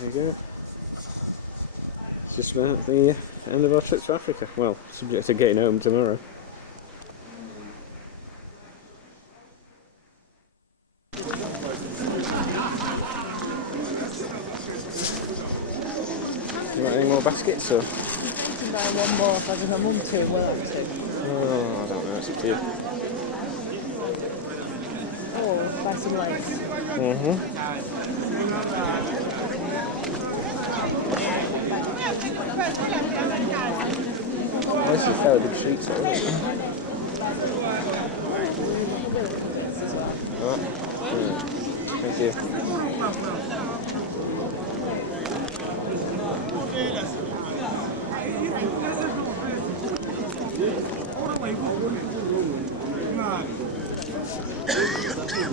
There you go. It's just about the end of our trip to Africa. Well, subject to getting home tomorrow. You got any more baskets or? I can buy one more if I give my mum two, well, two. Oh, I don't know, it's up to you. Oh, buy some lace. Oh, this is fairly good streets though, isn't it? Alright. Thank you.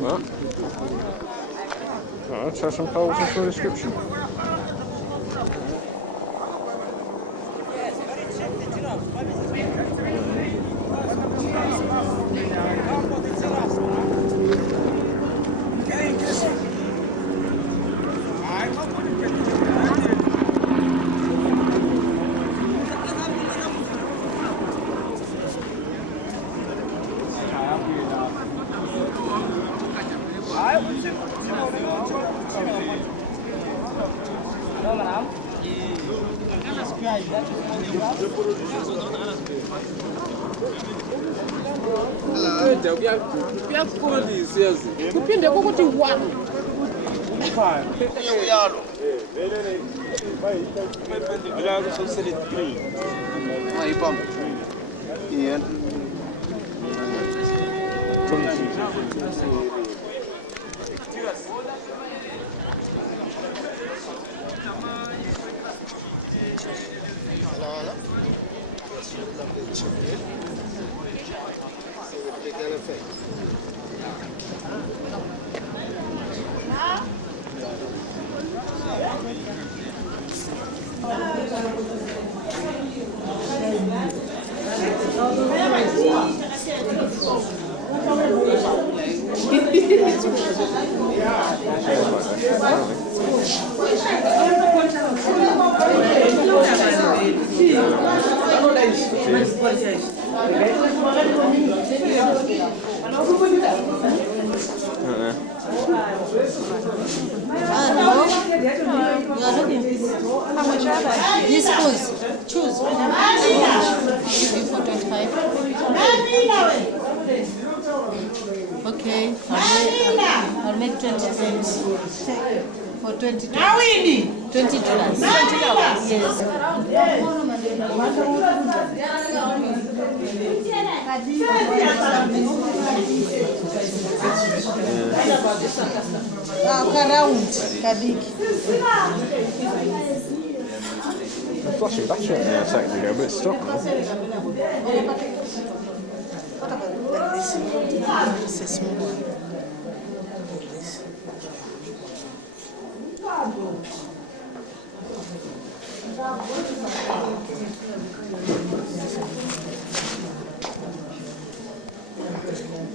What? I'll try some poles for the description. This was choose. For 25. Okay, I'll make 20 cents for 20. $20. $20. Yes. I flashed your battery up there a second ago, but it's stuck now. What about like this? It's a small one. Like this.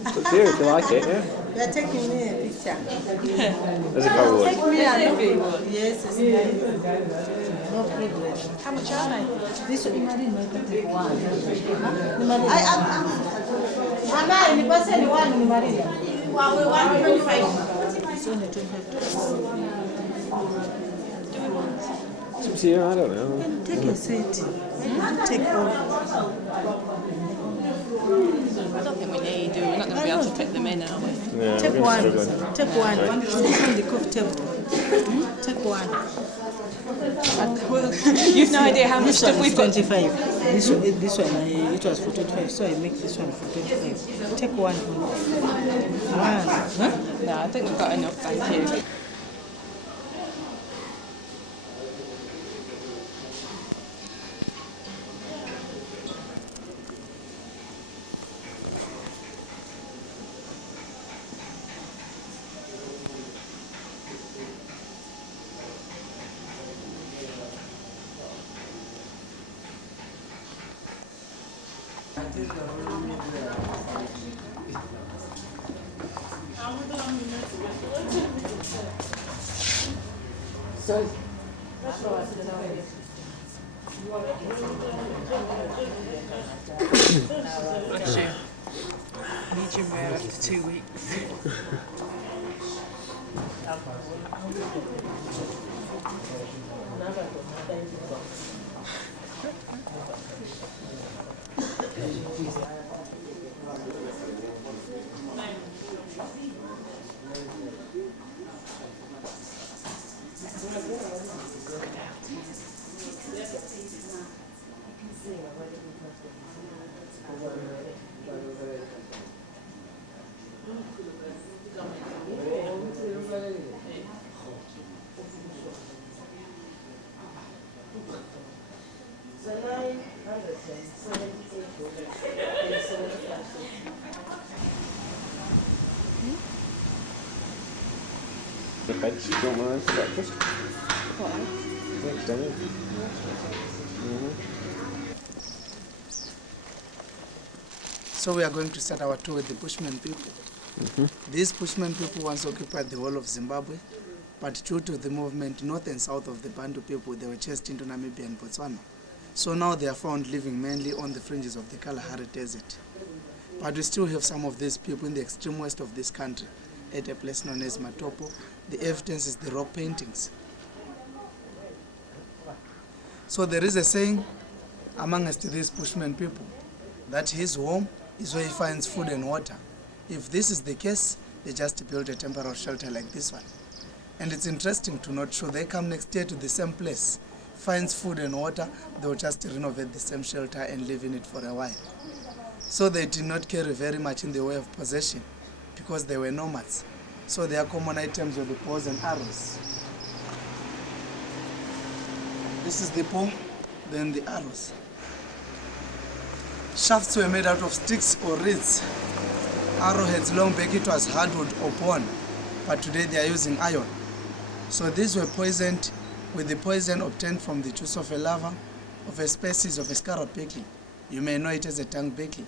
It's up to you if you like it, yeah? You're taking me a picture. As if I would. Take me a yes, it's nice. No problem. How much are they? This one, imagine, no, can take one. I'm not in the one, imagine. 125. It's only 25. It's up to you, I don't know. Take a set. Take all. I don't think we need, we're not going to be able to fit them in, are we? Yeah, Take we're one. gonna struggle. Take one. Stick on the coffee table. Take one. You've no idea how much This stuff one we've is got. 25. This one, it was for 25, so I make this one for 25. Take one. One. Huh? No, I think we've got enough, thank you. Bless you. Medium rare after 2 weeks. The beds, you don't mind for breakfast? What? Next day. So we are going to start our tour with the Bushman people. These Bushman people once occupied the whole of Zimbabwe, but due to the movement north and south of the Bantu people, they were chased into Namibia and Botswana. So now they are found living mainly on the fringes of the Kalahari Desert. But we still have some of these people in the extreme west of this country, at a place known as Matopo. The evidence is the rock paintings. So there is a saying amongst these Bushman people that his home is where he finds food and water. If this is the case, they just build a temporary shelter like this one. And it's interesting to note, should they come next year to the same place, finds food and water, they will just renovate the same shelter and live in it for a while. So they did not carry very much in the way of possession because they were nomads. So their common items were the bows and arrows. This is the bow, then the arrows. Shafts were made out of sticks or reeds. Arrowheads long back it was hardwood or bone, but today they are using iron. So these were poisoned with the poison obtained from the juice of a larva of a species of a scarab beetle. You may know it as a tongue beetle.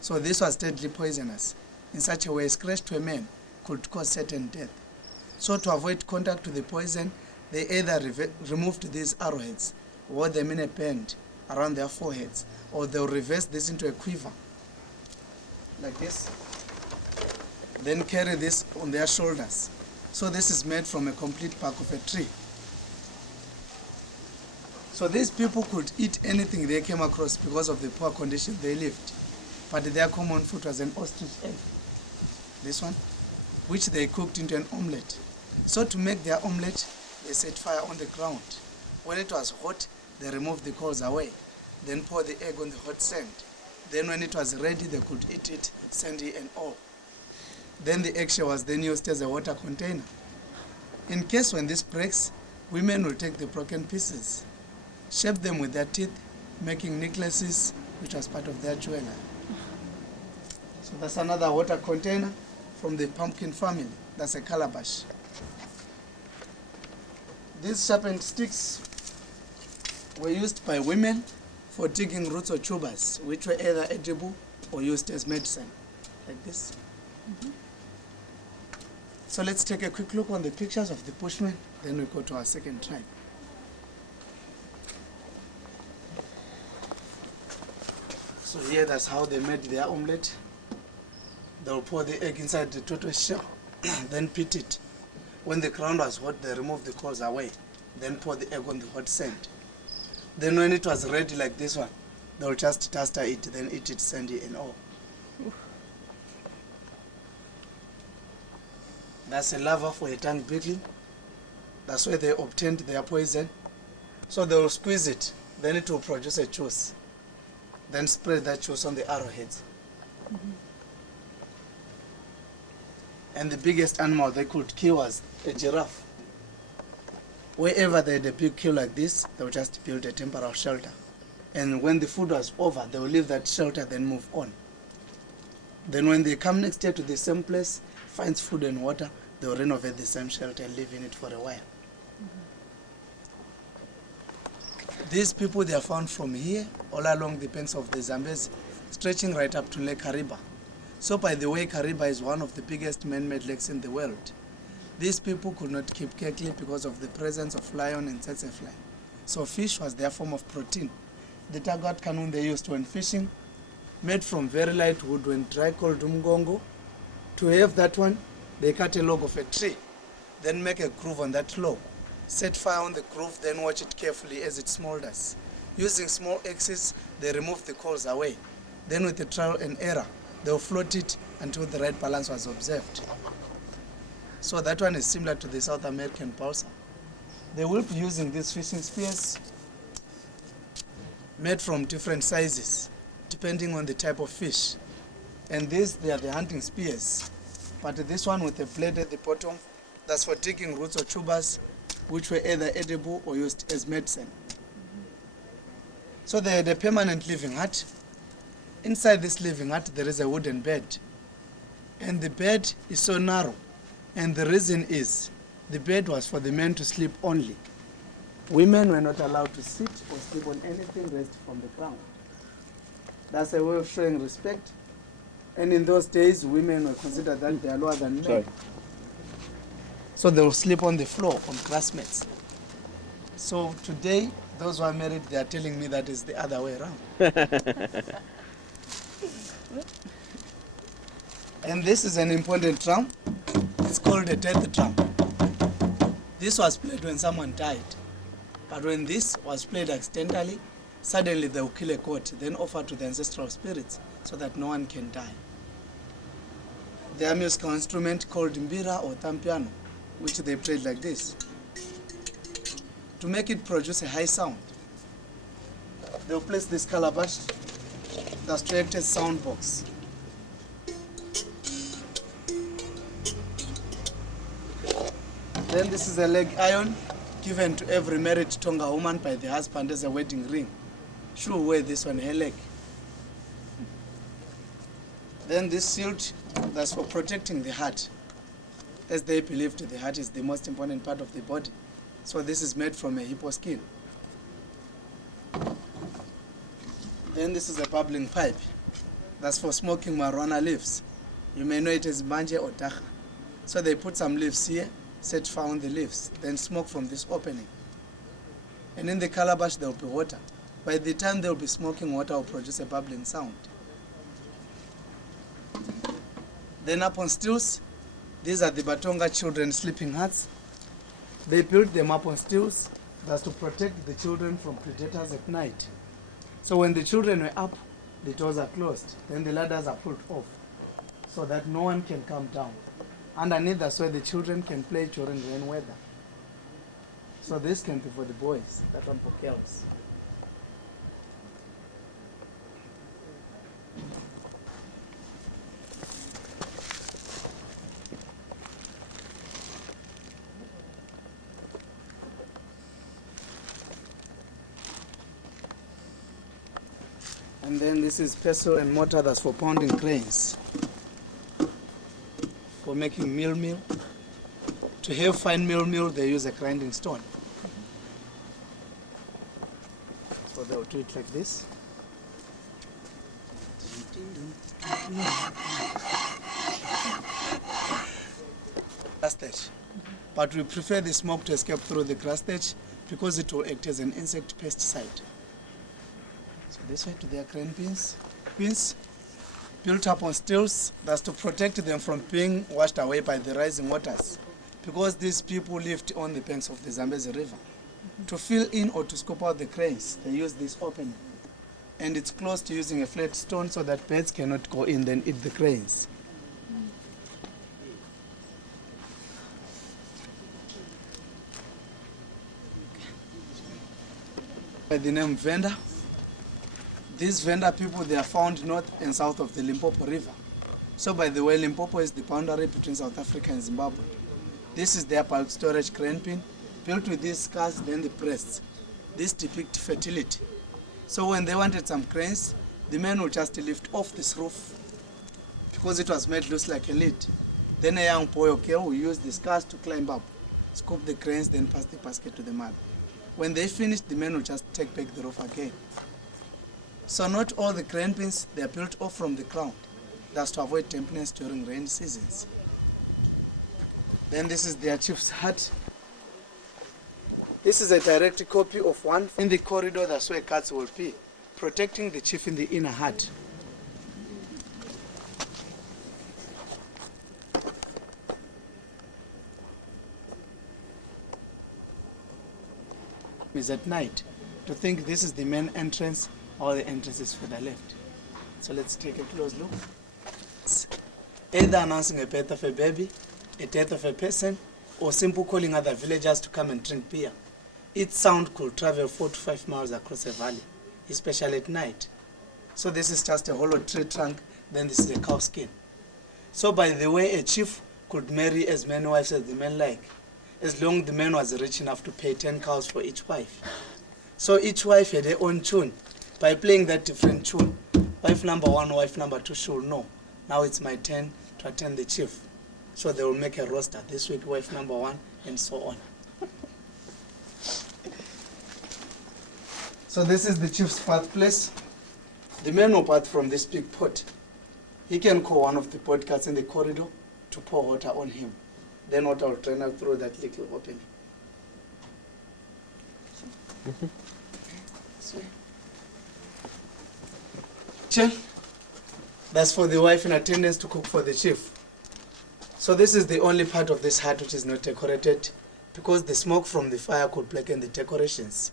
So this was deadly poisonous. In such a way, a scratch to a man could cause certain death. So to avoid contact with the poison, they either removed these arrowheads, wore them in a band around their foreheads, or they'll reverse this into a quiver, like this, then carry this on their shoulders. So this is made from a complete bark of a tree. So these people could eat anything they came across because of the poor condition they lived. But their common food was an ostrich egg, this one, which they cooked into an omelette. So to make their omelette, they set fire on the ground. When it was hot, they removed the coals away, then pour the egg on the hot sand. Then when it was ready, they could eat it, sandy and all. Then the eggshell was then used as a water container. In case when this breaks, women will take the broken pieces, shape them with their teeth, making necklaces, which was part of their jewelry. So that's another water container from the pumpkin family. That's a calabash. These sharpened sticks were used by women for digging roots or tubers, which were either edible or used as medicine, like this. So let's take a quick look on the pictures of the Bushmen, then we go to our second tribe. So here, that's how they made their omelette. They'll pour the egg inside the tortoise shell, then pit it. When the ground was hot, they removed the coals away, then pour the egg on the hot sand. Then when it was ready like this one, they'll just duster it, then eat it sandy and all. That's a larva for a tongue beetle. That's where they obtained their poison. So they will squeeze it, then it will produce a juice. Then spread that juice on the arrowheads. And the biggest animal they could kill was a giraffe. Wherever they had a big kill like this, they would just build a temporary shelter. And when the food was over, they will leave that shelter, then move on. Then when they come next year to the same place, finds food and water, they will renovate the same shelter and live in it for a while. These people, they are found from here, all along the banks of the Zambezi, stretching right up to Lake Kariba. So by the way, Kariba is one of the biggest man-made lakes in the world. These people could not keep kekli because of the presence of lion and tsetsefly. So fish was their form of protein. The tagat canoe they used when fishing, made from very light wood when dry, called umgongo. To have that one, they cut a log of a tree, then make a groove on that log. Set fire on the groove, then watch it carefully as it smolders. Using small axes, they remove the coals away. Then with the trial and error, they'll float it until the right balance was observed. So that one is similar to the South American pulsar. They will be using these fishing spears made from different sizes, depending on the type of fish. And these, they are the hunting spears. But this one with a blade at the bottom, that's for digging roots or tubers, which were either edible or used as medicine. So they had a permanent living hut. Inside this living hut, there is a wooden bed. And the bed is so narrow. And the reason is, the bed was for the men to sleep only. Women were not allowed to sit or sleep on anything raised from the ground. That's a way of showing respect. And in those days, women were considered that they are lower than men. Sorry. So they will sleep on the floor, on grass mats. So today, those who are married, they are telling me that is the other way around. And this is an important drum. It's called a death drum. This was played when someone died. But when this was played accidentally, suddenly they will kill a goat, then offer to the ancestral spirits so that no one can die. Their musical instrument called mbira or tampiano, which they played like this. To make it produce a high sound, they will place this calabash that's to act as sound box. Then this is a leg iron given to every married Tonga woman by the husband as a wedding ring. She will wear this on her leg. Then this shield, that's for protecting the heart, as they believed the heart is the most important part of the body. So this is made from a hippo skin. Then this is a bubbling pipe. That's for smoking marijuana leaves. You may know it as manje or dacha. So they put some leaves here, set fire on the leaves, then smoke from this opening. And in the calabash there will be water. By the time they will be smoking, water will produce a bubbling sound. Then up on stilts, these are the Batonga children sleeping huts. They built them up on stilts, that's to protect the children from predators at night. So when the children were up, the doors are closed, then the ladders are pulled off, so that no one can come down. Underneath, that's where the children can play during rain weather. So this can be for the boys, that one for girls. And then this is pestle and mortar, that's for pounding grains, for making meal. To have fine meal, they use a grinding stone. So they'll do it like this. Grass thatch. But we prefer the smoke to escape through the grass thatch because it will act as an insect pesticide. So this way to their grain bins built up on stilts, that's to protect them from being washed away by the rising waters, because these people lived on the banks of the Zambezi River. To fill in or to scoop out the grains, they use this opening, and it's closed using a flat stone so that birds cannot go in and eat the grains. By the name Venda. These Venda people, they are found north and south of the Limpopo River. So by the way, Limpopo is the boundary between South Africa and Zimbabwe. This is their bulk storage grain bin, built with these scars, then the breasts. This depicts fertility. So when they wanted some grains, the men would just lift off this roof because it was made loose like a lid. Then a young boy or girl will use the scars to climb up, scoop the grains, then pass the basket to the mother. When they finish, the men will just take back the roof again. So not all the grain bins, they are built off from the ground. That's to avoid dampness during rainy seasons. Then this is their chief's hut. This is a direct copy of one in the corridor. That's where cats will be, protecting the chief in the inner hut. Is at night to think this is the main entrance, all the entrances for the left. So let's take a close look. It's either announcing a birth of a baby, a death of a person, or simple calling other villagers to come and drink beer. Its sound could travel 4 to 5 miles across a valley, especially at night. So this is just a hollow tree trunk, then this is a cow skin. So by the way, a chief could marry as many wives as the man like, as long as the man was rich enough to pay 10 cows for each wife. So each wife had her own tune. By playing that different tune, wife number 1, wife number 2 should know, now it's my turn to attend the chief. So they will make a roster. This week, wife number 1, and so on. So this is the chief's birthplace. The man will bath from this big pot. He can call one of the pot cats in the corridor to pour water on him. Then water will drain out through that little opening. Chief, that's for the wife in attendance to cook for the chief. So this is the only part of this hut which is not decorated, because the smoke from the fire could blacken the decorations.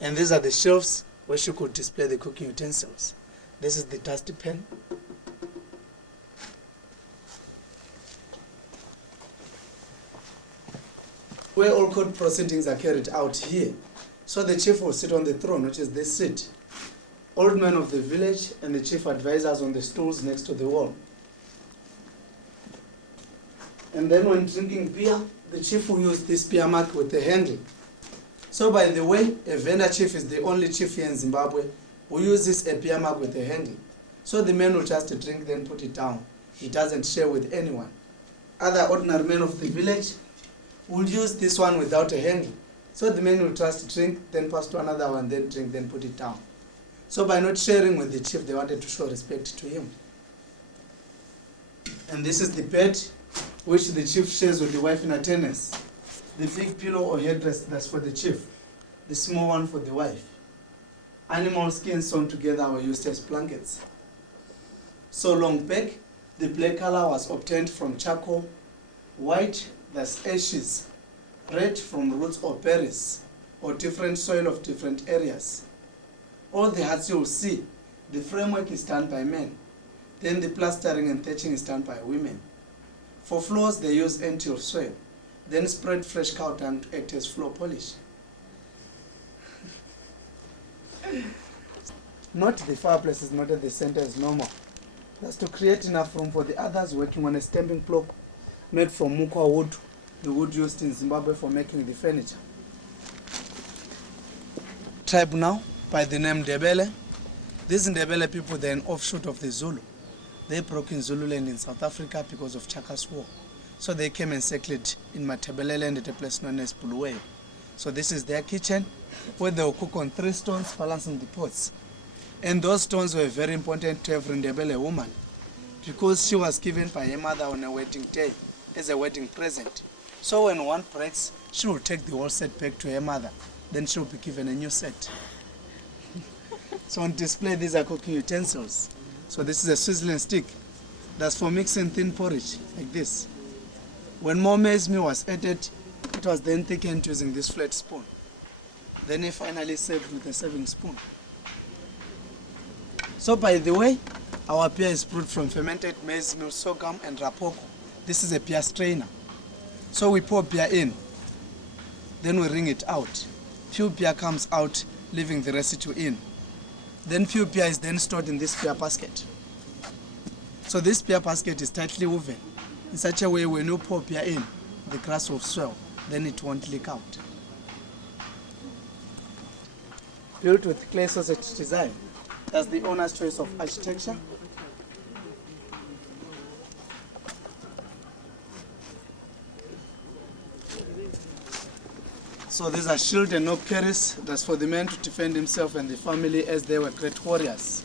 And these are the shelves where she could display the cooking utensils. This is the dusty pan. Where all court proceedings are carried out here. So the chief will sit on the throne, which is this seat. Old men of the village and the chief advisors on the stools next to the wall. And then when drinking beer, the chief will use this beer mug with a handle. So by the way, a Venda chief is the only chief here in Zimbabwe who uses a beer mug with a handle. So the man will just drink, then put it down. He doesn't share with anyone. Other ordinary men of the village will use this one without a handle. So the man will just drink, then pass to another one, then drink, then put it down. So by not sharing with the chief, they wanted to show respect to him. And this is the bed which the chief shares with the wife in attendance. The big pillow or headdress, that's for the chief. The small one for the wife. Animal skins sewn together were used as blankets. So long back, the black color was obtained from charcoal, white, that's ashes, red from roots or berries, or different soil of different areas. All the huts you'll see, the framework is done by men. Then the plastering and thatching is done by women. For floors, they use antil soil, then spread fresh cow dung to act as floor polish. Not the fireplace is not at the center as normal. That's to create enough room for the others working on a stamping block made from mukwa wood, the wood used in Zimbabwe for making the furniture. Tribe now, by the name Ndebele. These Ndebele people, they're an offshoot of the Zulu. They broke in Zululand in South Africa because of Chaka's war. So they came and settled in Matabeleland at a place known as Buluwayo. So this is their kitchen, where they will cook on 3 stones, balancing the pots. And those stones were very important to every Ndebele woman, because she was given by her mother on a wedding day as a wedding present. So when one breaks, she will take the whole set back to her mother. Then she will be given a new set. So on display, these are cooking utensils. So this is a sizzling stick. That's for mixing thin porridge, like this. When more maize meal was added, it was then thickened using this flat spoon. Then he finally served with a serving spoon. So by the way, our beer is brewed from fermented maize meal, sorghum and rapoko. This is a beer strainer. So we pour beer in, then we wring it out. Few beer comes out, leaving the residue in. Then few beer is then stored in this beer basket. So this beer basket is tightly woven in such a way when you pour beer in, the grass will swell, then it won't leak out. Built with clay sausage design. That's the owner's choice of architecture. So these are shield and no carries. That's for the man to defend himself and the family as they were great warriors.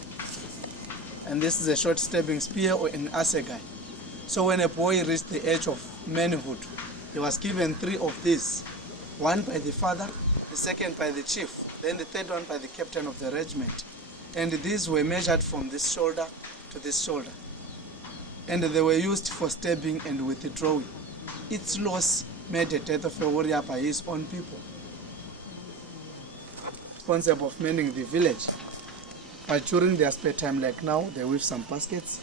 And this is a short stabbing spear or an assegai. So when a boy reached the age of manhood, he was given 3 of these. One by the father, the second by the chief, then the third one by the captain of the regiment. And these were measured from this shoulder to this shoulder. And they were used for stabbing and withdrawing. Its loss made the death of a warrior by his own people. Responsible of manning the village. But during their spare time, like now, they weave some baskets.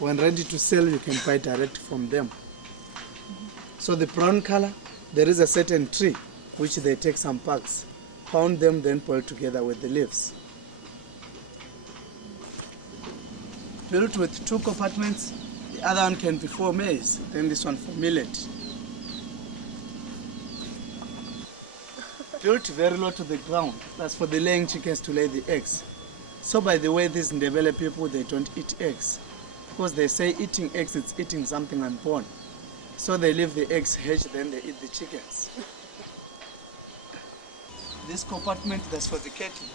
When ready to sell, you can buy direct from them. So the brown color, there is a certain tree which they take some parks, pound them, then boil together with the leaves. Built with 2 compartments, the other one can be for maize, then this one for millet. Built very low to the ground, that's for the laying chickens to lay the eggs. So by the way, these Ndebele people, they don't eat eggs, because they say eating eggs, it's eating something unborn. So they leave the eggs hatch, then they eat the chickens. This compartment, that's for the cattle,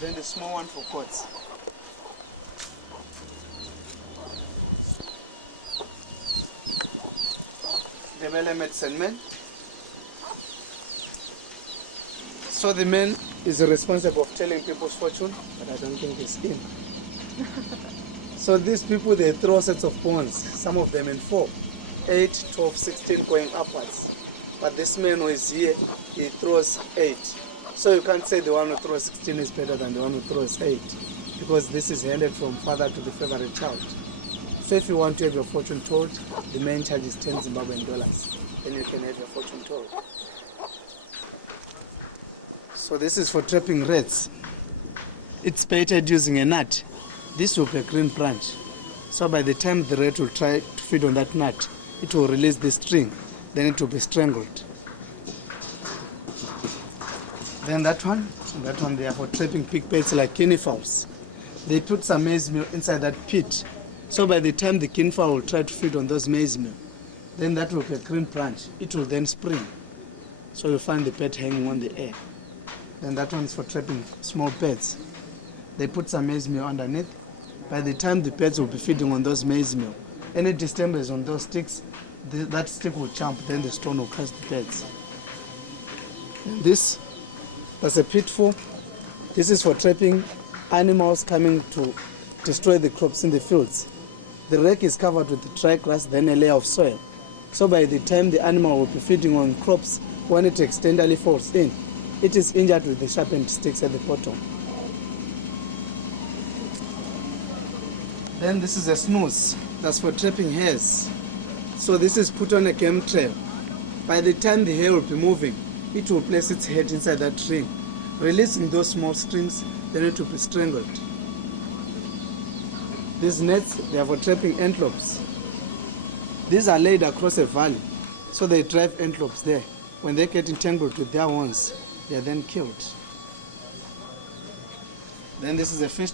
then the small one for goats. Ndebele medicine man. So the man is responsible of telling people's fortune, but I don't think he's in. So these people, they throw sets of bones, some of them in 4, 8, 12, 16 going upwards. But this man who is here, he throws 8. So you can't say the one who throws 16 is better than the one who throws 8, because this is handed from father to the favorite child. So if you want to have your fortune told, the main charge is 10 Zimbabwean dollars. Then you can have your fortune told. So this is for trapping rats. It's baited using a nut. This will be a green branch. So by the time the rat will try to feed on that nut, it will release the string. Then it will be strangled. Then that one they are for trapping pig pets like guinea fowls. They put some maize meal inside that pit. So by the time the guinea fowl will try to feed on those maize meal, then that will be a green branch. It will then spring. So you'll find the pet hanging on the air. Then that one is for trapping small pets. They put some maize meal underneath. By the time the pets will be feeding on those maize meal, any disturbance on those sticks, that stick will jump, then the stone will catch the pets. And this, that's a pitfall. This is for trapping animals coming to destroy the crops in the fields. The rack is covered with the dry grass, then a layer of soil. So by the time the animal will be feeding on crops, when it accidentally falls in, it is injured with the sharpened sticks at the bottom. Then this is a snooze, that's for trapping hares. So this is put on a game trail. By the time the hare will be moving, it will place its head inside that ring, releasing those small strings, then it will be strangled. These nets, they are for trapping antelopes. These are laid across a valley, so they drive antelopes there. When they get entangled with their horns, they are then killed. Then this is a fish